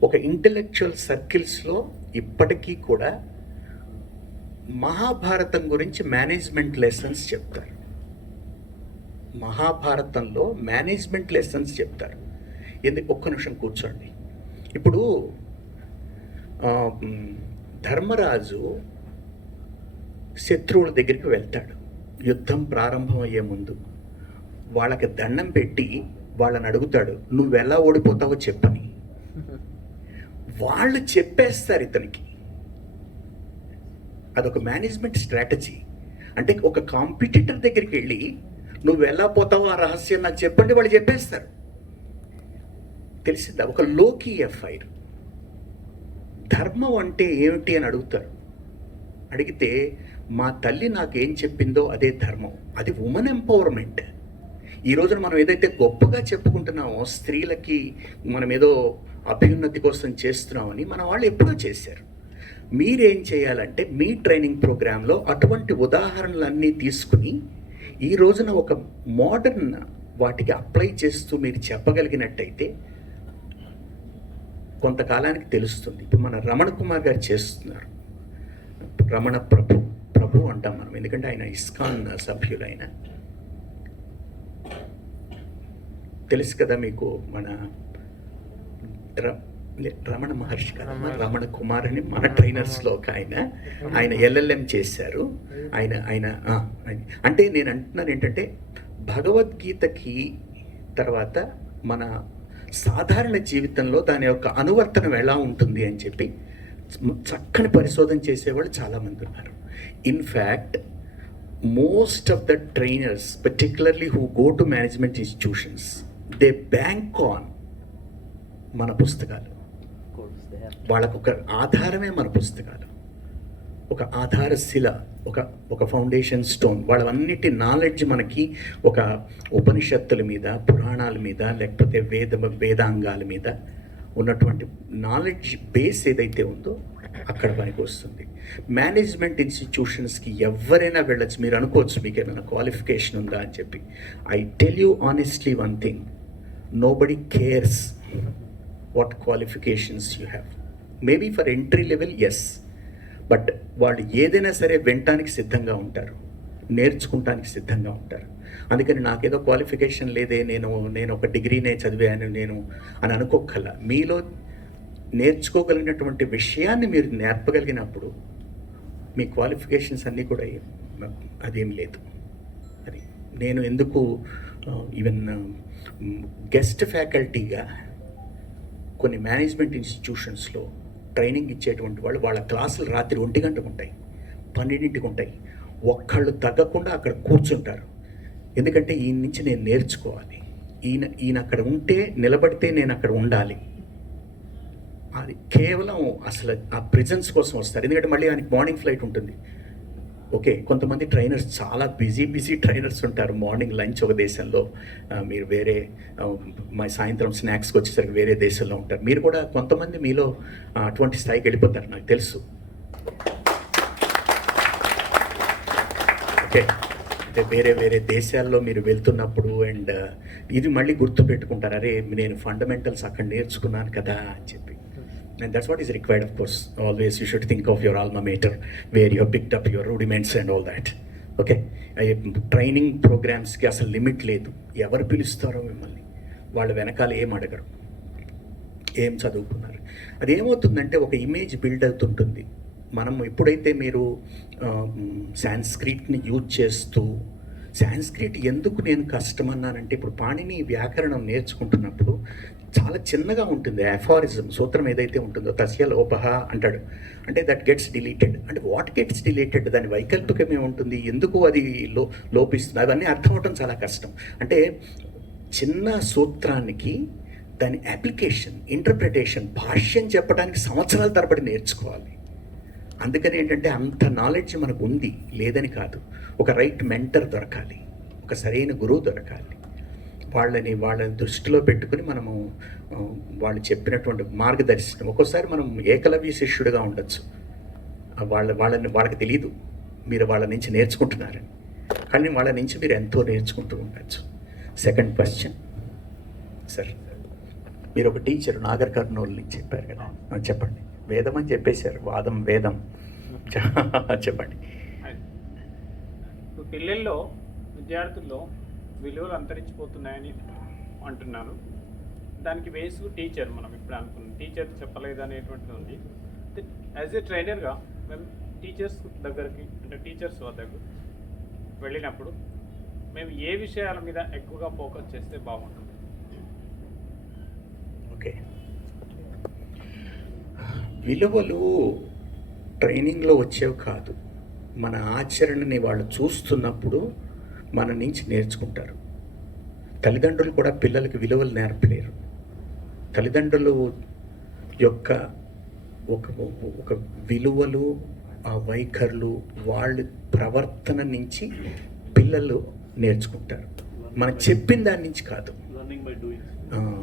ఒక ఇంటెలెక్చువల్ సర్కిల్స్లో ఇప్పటికీ కూడా మహాభారతం గురించి మేనేజ్మెంట్ లెసన్స్ చెప్తారు. మహాభారతంలో మేనేజ్మెంట్ లెసన్స్ చెప్తారు. ఎందుకు? ఒక్క నిమిషం కూర్చోండి. ఇప్పుడు ధర్మరాజు శత్రువుల దగ్గరికి వెళ్తాడు యుద్ధం ప్రారంభమయ్యే ముందు. వాళ్ళకి దండం పెట్టి వాళ్ళని అడుగుతాడు, నువ్వు ఎలా ఓడిపోతావో చెప్పని. వాళ్ళు చెప్పేస్తారు ఇతనికి. అదొక మేనేజ్మెంట్ స్ట్రాటజీ. అంటే ఒక కాంపిటీటర్ దగ్గరికి వెళ్ళి నువ్వు ఎలా పోతావో ఆ రహస్యం నాకు చెప్పండి, వాళ్ళు చెప్పేస్తారు. తెలిసిందా? ఒక లోకీయ ఫైర్. ధర్మం అంటే ఏమిటి అని అడుగుతారు. అడిగితే మా తల్లి నాకేం చెప్పిందో అదే ధర్మం. అది ఉమెన్ ఎంపవర్మెంట్. ఈ రోజున మనం ఏదైతే గొప్పగా చెప్పుకుంటున్నామో, స్త్రీలకి మనం ఏదో అభ్యున్నతి కోసం చేస్తున్నామని మన వాళ్ళు ఎప్పుడో చేశారు. మీరేం చేయాలంటే మీ ట్రైనింగ్ ప్రోగ్రాంలో అటువంటి ఉదాహరణలన్నీ తీసుకుని ఈ రోజున ఒక మోడర్న్ వాటికి అప్లై చేస్తూ మీరు చెప్పగలిగినట్టయితే కొంతకాలానికి తెలుస్తుంది. ఇప్పుడు మన రమణ కుమార్ గారు చేస్తున్నారు. రమణ ప్రభు అంటాం మనం, ఎందుకంటే ఆయన ఇస్కాన్ సభ్యులు. ఆయన తెలుసు కదా మీకు, మన రమణ మహర్షి కదా, రమణ కుమార్ అని మన ట్రైనర్స్లో ఒక ఆయన ఎల్ఎల్ఎం చేశారు. ఆయన అంటే నేను అంటున్నాను ఏంటంటే భగవద్గీతకి తర్వాత మన సాధారణ జీవితంలో దాని యొక్క అనువర్తనం ఎలా ఉంటుంది అని చెప్పి చక్కని పరిశోధన చేసేవాళ్ళు చాలామంది ఉన్నారు. In fact most of the trainers particularly who go to management institutions, they bank on మన పుస్తకాలు. వాళ్ళకు ఒక ఆధారమే మన పుస్తకాలు, ఒక ఆధారశిల, ఒక ఫౌండేషన్ స్టోన్. వాళ్ళవన్నిటి నాలెడ్జ్ మనకి ఒక ఉపనిషత్తుల మీద, పురాణాల మీద, లేకపోతే వేదాంగాల మీద ఉన్నటువంటి నాలెడ్జ్ బేస్ ఏదైతే ఉందో అక్కడ పనికి వస్తుంది. మేనేజ్మెంట్ ఇన్స్టిట్యూషన్స్కి ఎవరైనా వెళ్ళచ్చు. మీరు అనుకోవచ్చు మీకు ఏమైనా క్వాలిఫికేషన్ ఉందా అని చెప్పి. I tell you honestly one thing, nobody cares what qualifications you have. Maybe for entry level yes, but వాళ్ళు ఏదైనా సరే వినటానికి సిద్ధంగా ఉంటారు, నేర్చుకుంటానికి సిద్ధంగా ఉంటారు. అందుకని నాకేదో క్వాలిఫికేషన్ లేదే, నేను ఒక డిగ్రీనే చదివాను నేను అని అనుకోకల్లా. మీలో నేర్చుకోగలిగినటువంటి విషయాన్ని మీరు నేర్పగలిగినప్పుడు మీ క్వాలిఫికేషన్స్ అన్నీ కూడా అదేం లేదు. అది నేను ఎందుకు ఈవెన్ గెస్ట్ ఫ్యాకల్టీగా కొన్ని మేనేజ్మెంట్ ఇన్స్టిట్యూషన్స్లో ట్రైనింగ్ ఇచ్చేటువంటి వాళ్ళు, వాళ్ళ క్లాసులు రాత్రి 1 గంటకు ఉంటాయి, 12ంటికి ఉంటాయి. ఒక్కళ్ళు తగ్గకుండా అక్కడ కూర్చుంటారు. ఎందుకంటే ఈయన నుంచి నేను నేర్చుకోవాలి, ఈయన అక్కడ ఉంటే నిలబడితే నేను అక్కడ ఉండాలి. అది కేవలం అసలు ఆ ప్రెజెన్స్ కోసం వస్తారు. ఎందుకంటే మళ్ళీ ఆయనకి మార్నింగ్ ఫ్లైట్ ఉంటుంది. ఓకే, కొంతమంది ట్రైనర్స్ చాలా బిజీ ట్రైనర్స్ ఉంటారు. మార్నింగ్ లంచ్ ఒక దేశంలో, మీరు వేరే సాయంత్రం స్నాక్స్కి వచ్చేసరికి వేరే దేశంలో ఉంటారు. మీరు కూడా కొంతమంది మీలో అటువంటి స్థాయికి వెళ్ళిపోతారు, నాకు తెలుసు. ఓకే, అంటే వేరే వేరే దేశాల్లో మీరు వెళ్తున్నప్పుడు అండ్ ఇది మళ్ళీ గుర్తు పెట్టుకుంటారు, అరే నేను ఫండమెంటల్స్ అక్కడ నేర్చుకున్నాను కదా అని చెప్పి. And that's what is required, of course. Always you should think of your alma mater, where you have picked up your rudiments and all that. Okay, training ప్రోగ్రామ్స్కి అసలు లిమిట్ లేదు. ఎవరు పిలుస్తారో మిమ్మల్ని, వాళ్ళ వెనకాల ఏం అడగరు, ఏం చదువుకున్నారు. అదేమవుతుందంటే ఒక ఇమేజ్ బిల్డ్ అవుతుంటుంది. మనం ఎప్పుడైతే మీరు సాంస్క్రిట్ని యూజ్ చేస్తూ, సాంస్క్రిట్ ఎందుకు నేను కష్టం అన్నానంటే, ఇప్పుడు పాణిని వ్యాకరణం నేర్చుకుంటున్నప్పుడు చాలా చిన్నగా ఉంటుంది. అఫారిజం సూత్రం ఏదైతే ఉంటుందో, తస్య లోపహ అంటాడు, అంటే దట్ గెట్స్ డిలీటెడ్. అంటే వాట్ గెట్స్ డిలీటెడ్, దాని వైకల్పికం ఏముంటుంది, ఎందుకు అది లోపిస్తుంది, అవన్నీ అర్థం అవటం చాలా కష్టం. అంటే చిన్న సూత్రానికి దాని అప్లికేషన్, ఇంటర్ప్రిటేషన్, భాష్యం చెప్పడానికి సంవత్సరాల తరబడి నేర్చుకోవాలి. అందుకని ఏంటంటే అంత నాలెడ్జ్ మనకు ఉంది, లేదని కాదు. ఒక రైట్ మెంటర్ దొరకాలి, ఒక సరైన గురువు దొరకాలి. వాళ్ళని దృష్టిలో పెట్టుకుని మనము వాళ్ళు చెప్పినటువంటి మార్గదర్శనం. ఒక్కోసారి మనం ఏకలవ్య శిష్యుడిగా ఉండొచ్చు, వాళ్ళకి తెలియదు మీరు వాళ్ళ నుంచి నేర్చుకుంటున్నారని, కానీ వాళ్ళ నుంచి మీరు ఎంతో నేర్చుకుంటూ ఉండొచ్చు. సెకండ్ క్వశ్చన్ సార్, మీరు ఒక టీచర్ నాగర్ కర్నూలు నుంచి చెప్పారు కదా, చెప్పండి. వేదం అని చెప్పేశారు, వాదం వేదం. చెప్పండి. ఇప్పుడు పిల్లల్లో, విద్యార్థుల్లో విలువలు అంతరించిపోతున్నాయని అంటున్నాను. దానికి వేసు టీచర్, మనం ఇప్పుడు అనుకున్నాం టీచర్ చెప్పలేదు అనేటువంటిది ఉంది. యాజ్ ఏ ట్రైనర్గా మేము టీచర్స్ దగ్గరికి, అంటే టీచర్స్ వద్దకు వెళ్ళినప్పుడు మేము ఏ విషయాల మీద ఎక్కువగా ఫోకస్ చేస్తే బాగుంటుంది? ఓకే, విలువలు ట్రైనింగ్లో వచ్చేవి కాదు, మన ఆచరణని వాళ్ళు చూస్తున్నప్పుడు మన నుంచి నేర్చుకుంటారు. తల్లిదండ్రులు కూడా పిల్లలకి విలువలు నేర్పలేరు. తల్లిదండ్రులు యొక్క ఒక విలువలు, ఆ వైఖరులు, వాళ్ళ ప్రవర్తన నుంచి పిల్లలు నేర్చుకుంటారు, మనం చెప్పిన దాని నుంచి కాదు.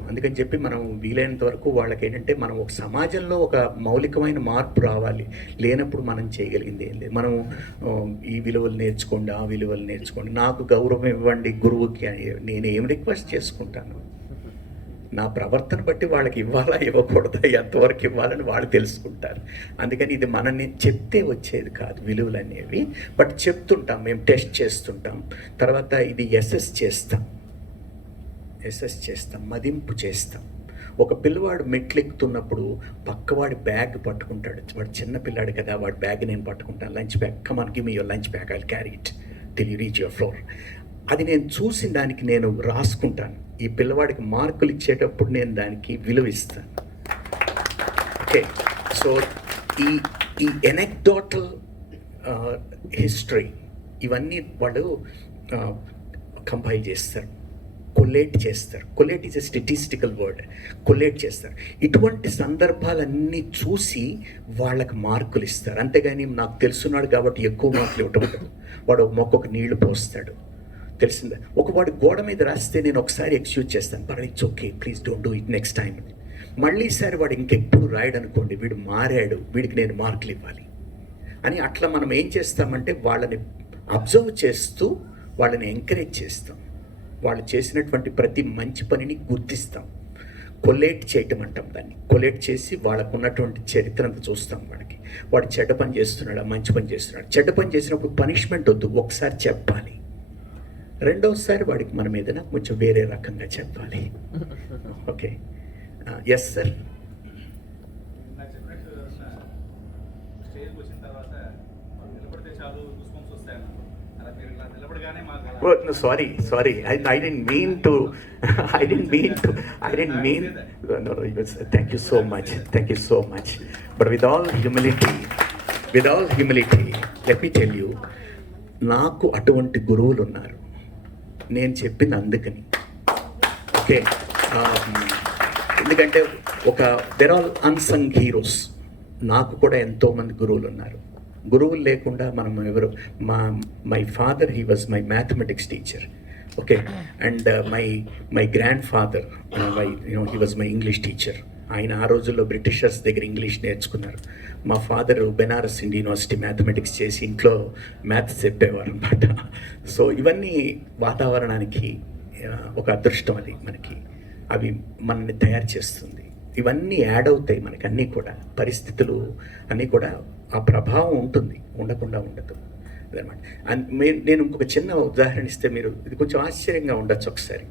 అందుకని చెప్పి మనం వీలైనంత వరకు వాళ్ళకి ఏంటంటే, మనం ఒక సమాజంలో ఒక మౌలికమైన మార్పు రావాలి. లేనప్పుడు మనం చేయగలిగింది ఏం లేదు. మనం ఈ విలువలు నేర్చుకోండి, ఆ విలువలు నేర్చుకోండి, నాకు గౌరవం ఇవ్వండి గురువుకి అని నేను ఏం రిక్వెస్ట్ చేసుకుంటాను? నా ప్రవర్తన బట్టి వాళ్ళకి ఇవ్వాలా ఇవ్వకూడదా, ఎంతవరకు ఇవ్వాలని వాళ్ళు తెలుసుకుంటారు. అందుకని ఇది మనని చెప్తే వచ్చేది కాదు విలువలు అనేవి. బట్ చెప్తుంటాం, మేము టెస్ట్ చేస్తుంటాం, తర్వాత ఇది ఎస్ఎస్ చేస్తాం, మదింపు చేస్తాం. ఒక పిల్లవాడు మెట్లు ఎక్కుతున్నప్పుడు పక్కవాడి బ్యాగ్ పట్టుకుంటాడు, వాడు చిన్న పిల్లాడు కదా, వాడి బ్యాగ్ నేను పట్టుకుంటాను, lunch bag, come on give me your lunch bag, I will carry it till you reach your floor. అది నేను చూసిన దానికి నేను రాసుకుంటాను. ఈ పిల్లవాడికి మార్కులు ఇచ్చేటప్పుడు నేను దానికి విలువ ఇస్తాను. ఓకే, సో ఈ ఎనెక్డోటల్ హిస్టరీ ఇవన్నీ వాళ్ళు కంపైల్ చేస్తారు, కొలేట్ చేస్తారు. Collate is a స్టెటిస్టికల్ word. Collate చేస్తారు. ఇటువంటి సందర్భాలన్నీ చూసి వాళ్ళకి మార్కులు ఇస్తారు. అంతేగాని నాకు తెలుసున్నాడు కాబట్టి ఎక్కువ మార్కులు ఇవ్వటం ఉండదు. వాడు ఒక మొక్కకు నీళ్లు పోస్తాడు, తెలిసిందా? వాడు గోడ మీద రాస్తే నేను ఒకసారి ఎక్స్క్యూజ్ చేస్తాను, but it's okay, please don't do it next time. మళ్ళీ ఈసారి వాడు ఇంకెప్పుడు రాయడనుకోండి, వీడు మారాడు, వీడికి నేను మార్కులు ఇవ్వాలి అని. అట్లా మనం ఏం చేస్తామంటే వాళ్ళని అబ్జర్వ్ చేస్తూ వాళ్ళని ఎంకరేజ్ చేస్తాం. వాళ్ళు చేసినటువంటి ప్రతి మంచి పనిని గుర్తిస్తాం. కొలేట్ చేయటం అంటాం దాన్ని. కొలేట్ చేసి వాళ్ళకు ఉన్నటువంటి చరిత్ర అంతా చూస్తాం. వాడు చెడ్డ పని చేస్తున్నాడా, మంచి పని చేస్తున్నాడు. చెడ్డ పని చేసినప్పుడు పనిష్మెంట్ వద్దు, ఒకసారి చెప్పాలి. రెండోసారి వాడికి మనం ఏదైనా కొంచెం వేరే రకంగా చెప్పాలి. Okay, yes sir. Oh, no, sorry. I didn't mean to. No, thank you so much. But with all humility, let me tell you, నాకు అటువంటి గురువులు ఉన్నారు. నేను చెప్పింది అందుకని. ఓకే, ఎందుకంటే they're all unsung heroes. నాకు కూడా ఎంతోమంది గురువులు ఉన్నారు. గురువులు లేకుండా మనం ఎవరు? My father, he was my mathematics teacher. Okay, and my grandfather, he was my English teacher. ఆయన ఆ రోజుల్లో బ్రిటిషర్స్ దగ్గర ఇంగ్లీష్ నేర్చుకున్నారు. మా father Banaras Indian university mathematics చేసి ఇంట్లో మ్యాథ్స్ చెప్పేవారు అనమాట. సో ఇవన్నీ వాతావరణానికి ఒక అదృష్టం, అది మనకి అవి మనల్ని తయారు చేస్తుంది. ఇవన్నీ యాడ్ అవుతాయి మనకి, అన్నీ కూడా పరిస్థితులు అన్నీ కూడా ఆ ప్రభావం ఉంటుంది, ఉండకుండా ఉండదు అదనమాట. నేను ఇంకొక చిన్న ఉదాహరణ ఇస్తే మీరు ఇది కొంచెం ఆశ్చర్యంగా ఉండొచ్చు. ఒకసారి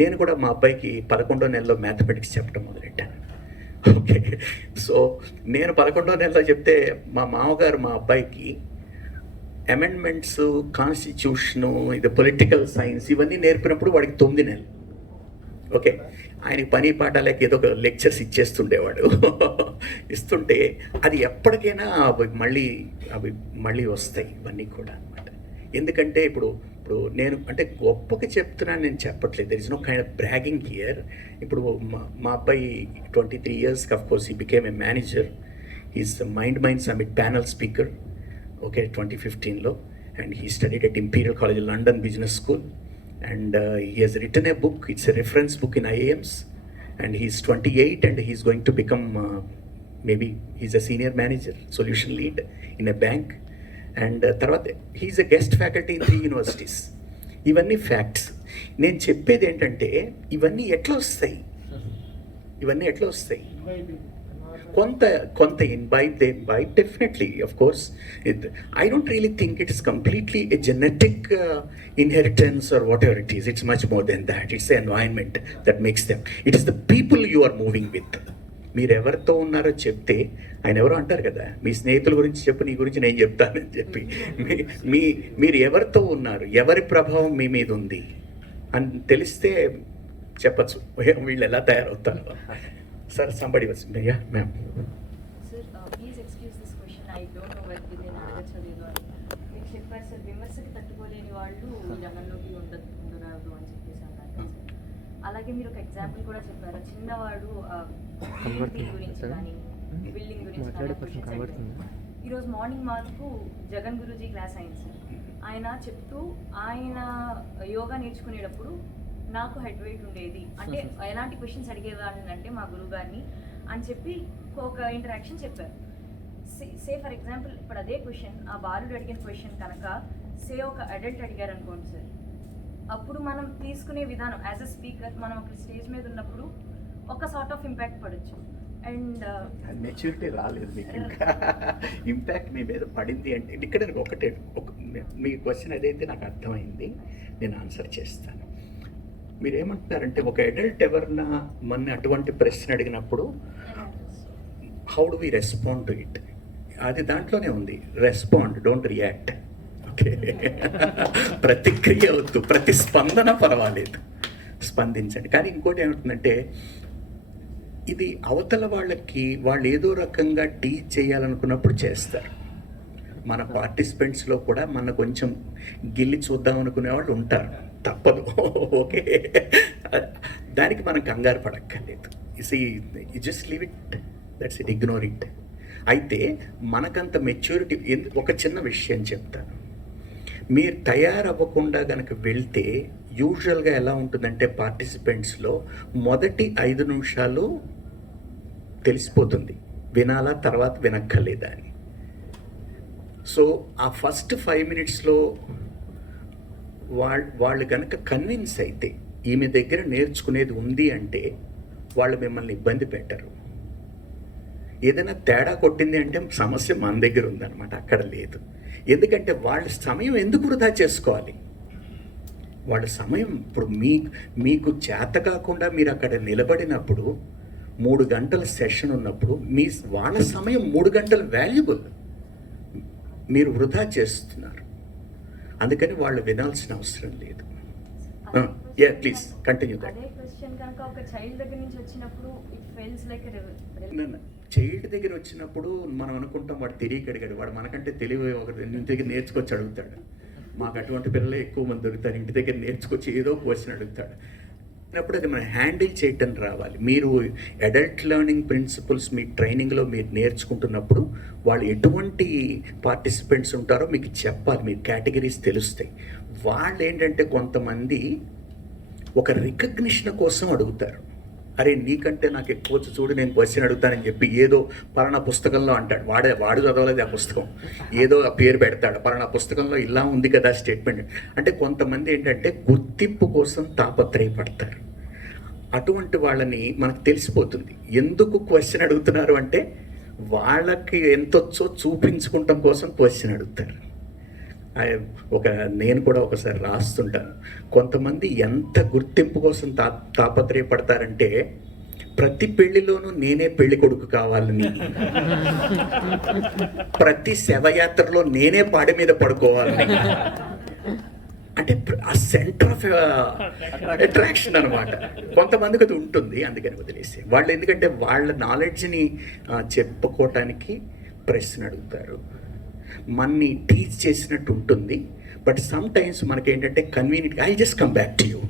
నేను కూడా మా అబ్బాయికి 11వ నెలలో మ్యాథమెటిక్స్ చెప్పడం మొదలెట్టాను. ఓకే, సో నేను 11వ నెలలో చెప్తే మా మామగారు మా అబ్బాయికి అమెండ్మెంట్స్, కాన్స్టిట్యూషను, ఇది పొలిటికల్ సైన్స్ ఇవన్నీ నేర్పినప్పుడు వాడికి 9 నెలలు. ఓకే, ఆయనకి పని పాట లేక ఏదో ఒక లెక్చర్స్ ఇచ్చేస్తుండేవాడు. ఇస్తుంటే అది ఎప్పటికైనా అవి మళ్ళీ వస్తాయి ఇవన్నీ కూడా అనమాట. ఎందుకంటే ఇప్పుడు నేను అంటే గొప్పగా చెప్తున్నాను నేను చెప్పట్లేదు, there is no kind of bragging here. ఇప్పుడు మా అబ్బాయి 23 years, of course he became a manager. He's Mind Summit panel speaker, okay, 2015లో. And he studied at Imperial College London Business School. And he has written a book. It's a reference book in IIMs. And he's 28 and he's going to become, maybe he's a senior manager, solution lead in a bank. And తర్వాత he's a guest faculty in 3 universities. ఇవన్నీ facts. నేను చెప్పేది ఏంటంటే ఇవన్నీ ఎట్లా వస్తాయి, కొంత imbibe definitely, of course. I don't really think it is completely a genetic inheritance or whatever it is. It's much more than that. It's the environment that makes them. It is the people you are moving with. మీరు ఎవరితో ఉన్నారో చెప్తే, ఆయన ఎవరో అంటారు కదా, మీ స్నేహితుల గురించి చెప్పు, నీ గురించి నేను చెప్తానని చెప్పి, మీరు ఎవరితో ఉన్నారు, ఎవరి ప్రభావం మీ మీద ఉంది అని తెలిస్తే చెప్పచ్చు వీళ్ళు ఎలా తయారవుతారు. Sir, somebody was, yeah, ma'am. Sir, please excuse this question. I don't know whether నేను అడగచ్చో లేదో అని. మీరు చెప్పారు సార్, విమర్శకి తట్టుకోలేని వాళ్ళు ఈ రంగంలోకి ఉండరాదు అని చెప్పేసి అన్నారు కదా సార్. అలాగే మీరు ఒక ఎగ్జాంపుల్ కూడా చెప్పారు, చిన్నవాడు గురించి కానీ బిల్డింగ్ గురించి కానీ. ఈరోజు మార్నింగ్ మాకు జగన్ గురూజీ క్లాస్ అయింది సార్. ఆయన చెప్తూ ఆయన యోగా నేర్చుకునేటప్పుడు నాకు హెడ్ వెయిట్ ఉండేది, అంటే ఎలాంటి క్వశ్చన్స్ అడిగేవాడిని అంటే మా గురువు గారిని అని చెప్పి ఒక ఇంటరాక్షన్ చెప్పారు. సే ఫర్ ఎగ్జాంపుల్ ఇప్పుడు అదే క్వశ్చన్, ఆ బాలుడు అడిగిన క్వశ్చన్ కనుక ఒక అడల్ట్ అడిగారు అనుకోండి సార్, అప్పుడు మనం తీసుకునే విధానం యాజ్ అ స్పీకర్, మనం ఒక స్టేజ్ మీద ఉన్నప్పుడు ఒక సార్ట్ ఆఫ్ ఇంపాక్ట్ పడవచ్చు. అండ్ మెచ్యూరిటీ రాలేదు మీకు, ఇంకా ఇంపాక్ట్ మీ మీద పడింది అంటే ఇక్కడ ఒకటే మీ క్వశ్చన్ ఏదైతే నాకు అర్థమైంది, నేను ఆన్సర్ చేస్తాను. మీరు ఏమంటున్నారంటే ఒక అడల్ట్ ఎవరన్నా మన అటువంటి ప్రశ్న అడిగినప్పుడు how do we respond to it, అది దాంట్లోనే ఉంది. Respond, don't react. ఓకే, ప్రతిక్రియ వద్దు, ప్రతిస్పందన పర్వాలేదు, స్పందించండి. కానీ ఇంకోటి ఏమంటుందంటే, ఇది అవతల వాళ్ళకి వాళ్ళు ఏదో రకంగా టీచ్ చేయాలనుకున్నప్పుడు చేస్తారు. మన పార్టిసిపెంట్స్లో కూడా మన కొంచెం గిల్లి చూద్దాం అనుకునే వాళ్ళు ఉంటారు, తప్పదు. ఓకే, దానికి మనం కంగారు పడక్కర్లేదు. You just leave it, that's it, ignore it. అయితే మనకంత మెచ్యూరిటీ, ఒక చిన్న విషయం చెప్తాను. మీరు తయారవ్వకుండా కనుక వెళ్తే యూజువల్గా ఎలా ఉంటుందంటే పార్టిసిపెంట్స్లో మొదటి 5 నిమిషాలు తెలిసిపోతుంది వినాలా తర్వాత వినక్కర్లేదా అని. సో ఆ ఫస్ట్ 5 minutesలో వాళ్ళు కనుక కన్విన్స్ అయితే ఈమె దగ్గర నేర్చుకునేది ఉంది అంటే వాళ్ళు మిమ్మల్ని ఇబ్బంది పెట్టరు. ఏదైనా తేడా కొట్టింది అంటే సమస్య మన దగ్గర ఉందన్నమాట, అక్కడ లేదు. ఎందుకంటే వాళ్ళ సమయం ఎందుకు వృధా చేసుకోవాలి? వాళ్ళ సమయం ఇప్పుడు మీకు చేత కాకుండా మీరు అక్కడ నిలబడినప్పుడు 3 గంటల సెషన్ ఉన్నప్పుడు వాళ్ళ సమయం 3 గంటలు వాల్యుబుల్, మీరు వృధా చేస్తున్నారు. అందుకని వాళ్ళు వినాల్సిన అవసరం లేదు. Please continue. అదే క్వశ్చన్ కనుక ఒక చైల్డ్ దగ్గర నుంచి వచ్చినప్పుడు ఇట్ ఫీల్స్ లైక్ చైల్డ్ దగ్గర వచ్చినప్పుడు మనం అనుకుంటాం వాడు తెలియక అడిగాడు, వాడు మనకంటే తెలివి ఒకటి ఇంటి దగ్గర నేర్చుకొచ్చి అడుగుతాడు. మాకు అటువంటి పిల్లలే ఎక్కువ మంది దొరుకుతారు, ఇంటి దగ్గర నేర్చుకొచ్చి ఏదో క్వశ్చన్ అడుగుతాడు. అప్పుడు అది మనం హ్యాండిల్ చేయటం రావాలి. మీరు అడల్ట్ లెర్నింగ్ ప్రిన్సిపల్స్ మీ ట్రైనింగ్లో మీరు నేర్చుకుంటున్నప్పుడు వాళ్ళు ఎటువంటి పార్టిసిపెంట్స్ ఉంటారో మీకు చెప్పాలి, మీకు కేటగిరీస్ తెలుస్తాయి. వాళ్ళు ఏంటంటే కొంతమంది ఒక రికగ్నిషన్ కోసం అడుగుతారు, అరే నీకంటే నాకు ఎక్కువ వచ్చు చూడు, నేను క్వశ్చన్ అడుగుతానని చెప్పి ఏదో పలానా పుస్తకంలో అంటాడు. వాడు చదవలేదు ఆ పుస్తకం, ఏదో ఆ పేరు పెడతాడు, పలానా పుస్తకంలో ఇలా ఉంది కదా స్టేట్మెంట్. అంటే కొంతమంది ఏంటంటే గుర్తింపు కోసం తాపత్రయపడతారు. అటువంటి వాళ్ళని మనకు తెలిసిపోతుంది. ఎందుకు క్వశ్చన్ అడుగుతున్నారు అంటే వాళ్ళకి ఎంతొచ్చో చూపించుకుంటాం కోసం క్వశ్చన్ అడుగుతారు. నేను కూడా ఒకసారి రాస్తుంటాను. కొంతమంది ఎంత గుర్తింపు కోసం తాపత్రయపడతారంటే ప్రతి పెళ్లిలోనూ నేనే పెళ్లి కొడుకు కావాలని, ప్రతి శవయాత్రలో నేనే పాడి మీద పడుకోవాలని, అంటే ఆ సెంటర్ ఆఫ్ అట్రాక్షన్ అనమాట. కొంతమందికి అది ఉంటుంది, అందుకని వదిలేసి వాళ్ళు. ఎందుకంటే వాళ్ళ నాలెడ్జ్ని చెప్పుకోవటానికి ప్రశ్న అడుగుతారు. మన్ని టీచ్ చేసినట్టు ఉంటుంది. బట్ సమ్ టైమ్స్ మనకేంటంటే convenient, I just come back to you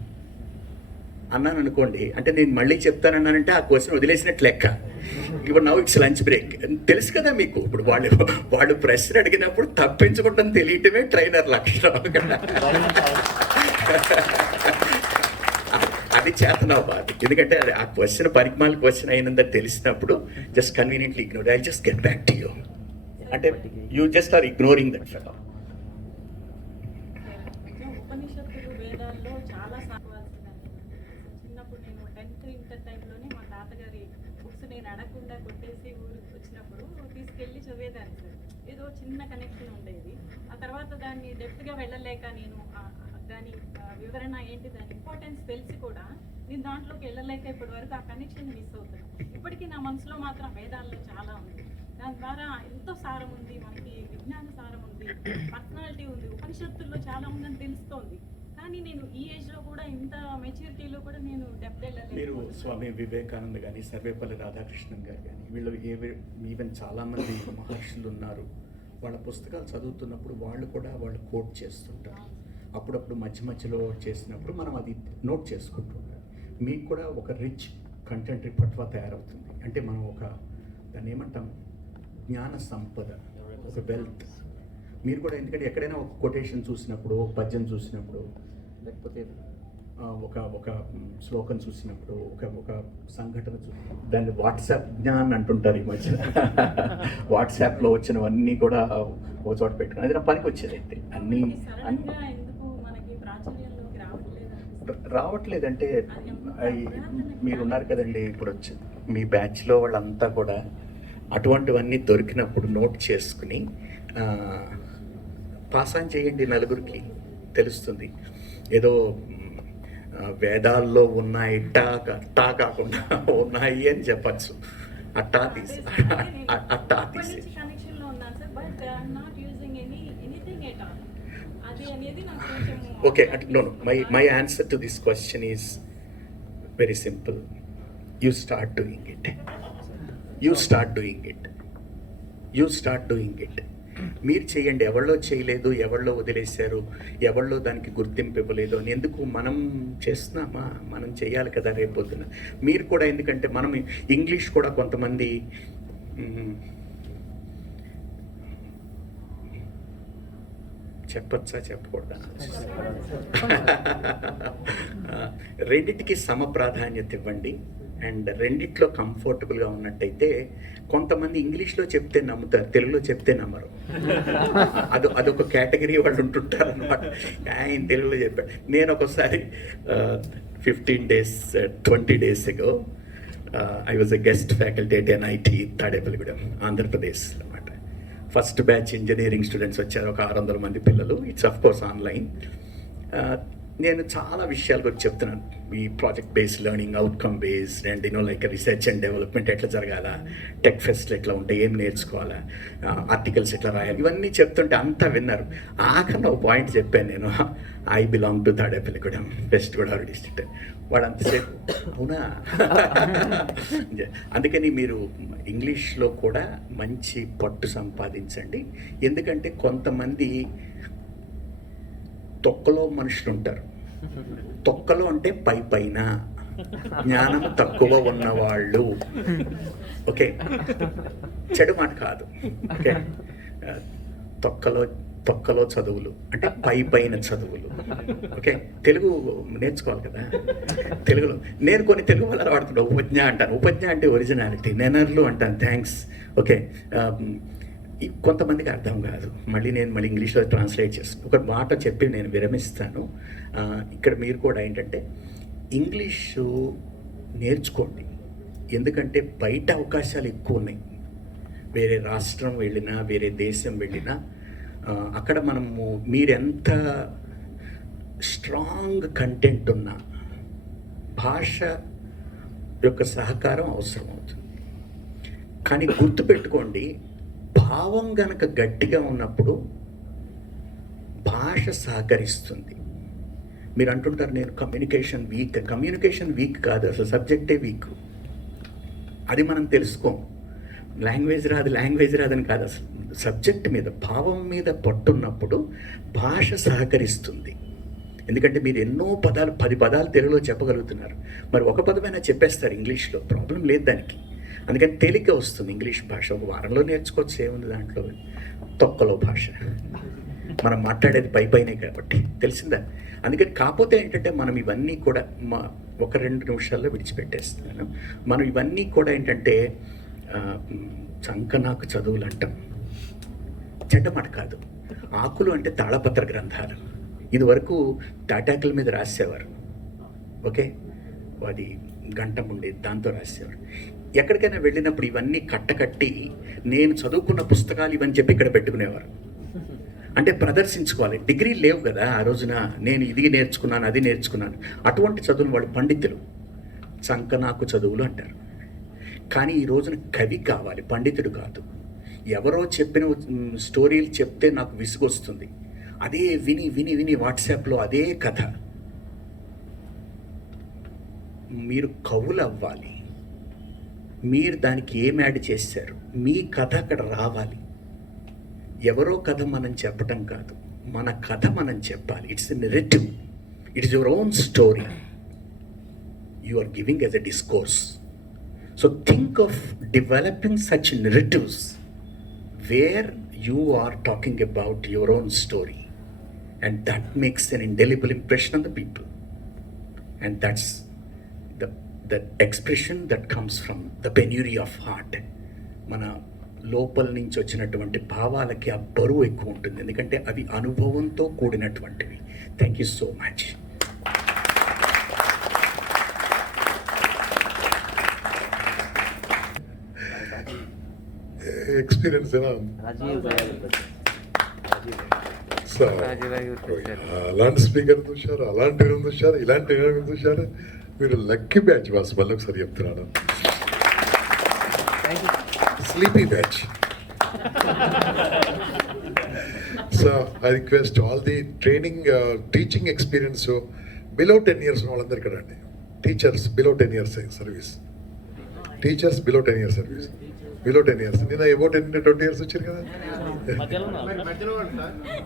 అన్నాను అనుకోండి, అంటే నేను మళ్ళీ చెప్తానన్నానంటే ఆ క్వశ్చన్ వదిలేసినట్టు లెక్క. ఇప్పుడు నౌ ఇట్స్ లంచ్ బ్రేక్, తెలుసు కదా మీకు. ఇప్పుడు వాళ్ళు ప్రశ్న అడిగినప్పుడు తప్పించుకుంటాం తెలియటమే ట్రైనర్ లక్షణం. అది చేతనవ్వాలి. ఎందుకంటే అది ఆ క్వశ్చన్ పరిమాల క్వశ్చన్ అయినందని తెలిసినప్పుడు just conveniently ignore, I just get back to you. అంటే you just are ignoring that fellow. ఉపనిషత్తులు వేదాల్లో చాలా సాగవలసినవి. చిన్నప్పుడు నేను 10th ఇంటర్ టైంలోనే మా తాతగారి బుక్స్ నేను అడగకుండా కొట్టేసి ఊరికి వచ్చినప్పుడు తీసుకెళ్ళి చదివేదాన్ని సార్. ఏదో చిన్న కనెక్షన్ ఉండేది. ఆ తర్వాత దాన్ని డెప్త్గా వెళ్ళలేక నేను దాని వివరణ ఏంటి, దాని ఇంపార్టెన్స్ తెలిసి కూడా నేను దాంట్లోకి వెళ్ళలేక ఇప్పటి వరకు ఆ కనెక్షన్ మిస్ అవుతున్నాను. ఇప్పటికీ నా మనసులో మాత్రం వేదాల్లో చాలా ఉంది. దాని ద్వారా ఎంతో సారం ఉంది, మనకి విజ్ఞాన సారం ఉంది, పర్సనాలిటీ ఉంది, ఉపనిషత్తుల్లో చాలా ఉందని తెలుస్తోంది. కానీ నేను ఈ ఏజ్లో కూడా ఇంత మెచ్యూరిటీలో కూడా నేను డెప్త్ మీరు వెళ్ళలేదు. స్వామి వివేకానంద కానీ సర్వేపల్లి రాధాకృష్ణన్ గారు కానీ వీళ్ళు ఈవెన్ చాలామంది మహర్షులు ఉన్నారు. వాళ్ళ పుస్తకాలు చదువుతున్నప్పుడు వాళ్ళు కోట్ చేస్తుంటారు. అప్పుడప్పుడు మధ్యలో చేసినప్పుడు మనం అది నోట్ చేసుకుంటుంటాం. మీకు కూడా ఒక రిచ్ కంటెంట్ రిపర్టరీ తయారవుతుంది. అంటే మనం దాన్ని ఏమంటాం, జ్ఞాన సంపద, ఒక వెల్త్. మీరు కూడా ఎందుకంటే ఎక్కడైనా ఒక కొటేషన్ చూసినప్పుడు, ఒక పద్యం చూసినప్పుడు, లేకపోతే ఒక శ్లోకం చూసినప్పుడు, ఒక సంఘటన దాన్ని వాట్సాప్ జ్ఞాన్ అంటుంటారు ఈ మధ్య. వాట్సాప్లో వచ్చినవన్నీ కూడా ఒక చోట పెట్టుకుని అది నా పనికి వచ్చేది. అయితే అన్నీ రావట్లేదంటే మీరు ఉన్నారు కదండి, ఇప్పుడు మీ బ్యాచ్లో వాళ్ళంతా కూడా అటువంటివన్నీ దొరికినప్పుడు నోట్ చేసుకుని పాస్ ఆన్ చేయండి. నలుగురికి తెలుస్తుంది. ఏదో వేదాల్లో ఉన్నాయి టా కాకుండా ఉన్నాయి అని చెప్పచ్చు. అట్టా తీసి okay. No, my answer to this question is very simple. You start doing it. You start doing it. మీరు చేయండి. ఎవరిలో చేయలేదు, ఎవరిలో వదిలేశారు, ఎవరిలో దానికి గుర్తింపు ఇవ్వలేదు అని ఎందుకు మనం చేస్తున్నామా? మనం చేయాలి కదా రేపొద్దున. మీరు కూడా, ఎందుకంటే మనం ఇంగ్లీష్ కూడా కొంతమంది చెప్పచ్చా చెప్పకూడదా, రెండిటికి సమ ప్రాధాన్యత ఇవ్వండి. అండ్ రెండిట్లో కంఫర్టబుల్గా ఉన్నట్టయితే కొంతమంది ఇంగ్లీష్లో చెప్తే నమ్ముతారు, తెలుగులో చెప్తే నమ్మరు. అదొక కేటగిరీ వాళ్ళు ఉంటుంటారు అనమాట. ఆయన తెలుగులో చెప్పాడు. నేను ఒకసారి 20 days ago I was a guest faculty at NIT Tadepalligudem, Andhra Pradesh అనమాట. ఫస్ట్ బ్యాచ్ ఇంజనీరింగ్ స్టూడెంట్స్ వచ్చారు, ఒక 600 మంది పిల్లలు. It's of course online. నేను చాలా విషయాల గురించి చెప్తున్నాను. ఈ project based learning, outcome based and like research and development ఎట్లా జరగాల, టెక్ ఫెస్ట్లు ఎట్లా ఉంటాయి, ఏం నేర్చుకోవాలా, ఆర్టికల్స్ ఎట్లా రాయాలి, ఇవన్నీ చెప్తుంటే అంతా విన్నారు. ఆఖరిన ఒక పాయింట్ చెప్పాను నేను, I belong to Tadepalligudem, west Godavari district. వాడు అంతసేపు అవునా. అందుకని మీరు ఇంగ్లీష్లో కూడా మంచి పట్టు సంపాదించండి. ఎందుకంటే కొంతమంది తొక్కలో మనుషులు ఉంటారు. తొక్కలో అంటే పైన జ్ఞానం తక్కువ ఉన్నవాళ్ళు. ఓకే, చెడు మాట కాదు. ఓకే, తొక్కలో చదువులు అంటే పైన చదువులు. ఓకే, తెలుగు నేర్చుకోవాలి కదా తెలుగులో. నేను కొన్ని తెలుగు వల్ల వాడుతున్నాను. ఉపజ్ఞ అంటాను, ఉపజ్ఞ అంటే ఒరిజినాలిటీ. నెనర్లు అంటాను, థ్యాంక్స్. ఓకే, కొంతమందికి అర్థం కాదు. మళ్ళీ ఇంగ్లీష్లో ట్రాన్స్లేట్ చేస్తాను. ఒక మాట చెప్పి నేను విరమిస్తాను. ఇక్కడ మీరు కూడా ఏంటంటే ఇంగ్లీషు నేర్చుకోండి, ఎందుకంటే బయట అవకాశాలు ఎక్కువ ఉన్నాయి. వేరే రాష్ట్రం వెళ్ళినా, వేరే దేశం వెళ్ళినా అక్కడ మనము మీరెంత స్ట్రాంగ్ కంటెంట్ ఉన్నా భాష యొక్క సహకారం అవసరం అవుతుంది. కానీ గుర్తుపెట్టుకోండి, భావం గనక గట్టిగా ఉన్నప్పుడు భాష సహకరిస్తుంది. మీరు అంటుంటారు నేను కమ్యూనికేషన్ వీక్ కాదు, అసలు సబ్జెక్టే వీక్. అది మనం తెలుసుకోం. లాంగ్వేజ్ రాదని కాదు, అసలు సబ్జెక్ట్ మీద, భావం మీద పట్టున్నప్పుడు భాష సహకరిస్తుంది. ఎందుకంటే మీరు ఎన్నో పదాలు, 10 పదాలు తెలుగులో చెప్పగలుగుతున్నారు, మరి ఒక పదమైనా చెప్పేస్తారు ఇంగ్లీష్లో, ప్రాబ్లం లేదు దానికి. అందుకని తేలిక వస్తుంది ఇంగ్లీష్ భాష. ఒక వారంలో నేర్చుకోవచ్చు, ఏముంది దాంట్లో. తొక్కలో భాష, మనం మాట్లాడేది పైనే కాబట్టి, తెలిసిందా? అందుకని కాకపోతే ఏంటంటే మనం ఇవన్నీ కూడా ఒక 2 నిమిషాల్లో విడిచిపెట్టేస్తున్నాను. మనం ఇవన్నీ కూడా ఏంటంటే చంకనాకు చదువులు అంటాం. చెడ్డమాట కాదు. ఆకులు అంటే తాళపత్ర గ్రంథాలు. ఇది వరకు తాటాకుల మీద రాసేవారు. ఓకే, అది గంటం ఉండేది, దాంతో రాసేవారు. ఎక్కడికైనా వెళ్ళినప్పుడు ఇవన్నీ కట్టి నేను చదువుకున్న పుస్తకాలు ఇవని చెప్పి ఇక్కడ పెట్టుకునేవారు. అంటే ప్రదర్శించుకోవాలి. డిగ్రీ లేవు కదా ఆ రోజున, నేను ఇది నేర్చుకున్నాను, అది నేర్చుకున్నాను. అటువంటి చదువులు వాళ్ళు పండితులు, చంకనాకు చదువులు అంటారు. కానీ ఈ రోజున కవి కావాలి, పండితుడు కాదు. ఎవరో చెప్పిన స్టోరీలు చెప్తే నాకు విసుగొస్తుంది, అదే విని వాట్సాప్లో అదే కథ. మీరు కవులు అవ్వాలి. మీరు దానికి ఏం యాడ్ చేశారు, మీ కథ అక్కడ రావాలి. ఎవరో కథ మనం చెప్పటం కాదు, మన కథ మనం చెప్పాలి. It's a narrative, it's your own story, you are giving as a discourse. So think of developing such narratives where you are talking about your own story, and that makes an indelible impression on the people, and that's the expression that comes from the penury of heart. మన లోపల నుంచి వచ్చినటువంటి భావాలకి ఆ బరువు ఎక్కువ ఉంటుంది, ఎందుకంటే అవి అనుభవంతో కూడినటువంటివి. Thank you so much. Experience అలాంటి స్పీకర్ చూశారు, అలాంటి చూశారు, ఇలాంటి చూశారు. మీరు లక్కీ బ్యాచ్ బాస్. మళ్ళీ ఒకసారి చెప్తున్నాను, sleepy batch. So I request all the teaching experience below 10 years వాళ్ళందరూ ఇక్కడ అండి. Teachers below 10 years service, teachers below 10 years service, below 10 years. నేను అబౌట్ 20 years వచ్చారు కదా,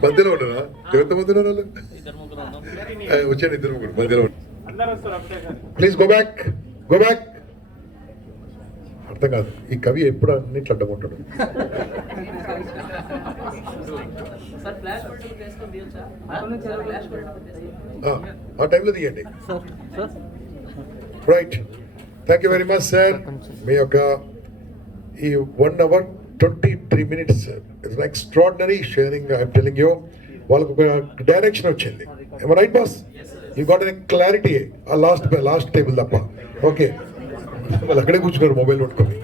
మధ్యలో ఉండరా? ఎంతమంది ఉన్నారు వాళ్ళు? వచ్చాను, 2-3 మధ్యలో. Please go back. అర్థం కాదు, ఈ కవి ఎప్పుడు అన్నిట్లు అడ్డకుంటాడు. ఆ టైంలో తీయండి. Right, thank you very much sir. మీ యొక్క ఈ 1 hour 23 minutes it's extraordinary sharing. I'm telling you, వాళ్ళకు ఒక డైరెక్షన్ వచ్చింది. Right boss, you got a clarity. ఆ లాస్ట్ టేబుల్ తప్ప. ఓకే, వాళ్ళు అక్కడే కూర్చున్నారు మొబైల్ పట్టుకొని.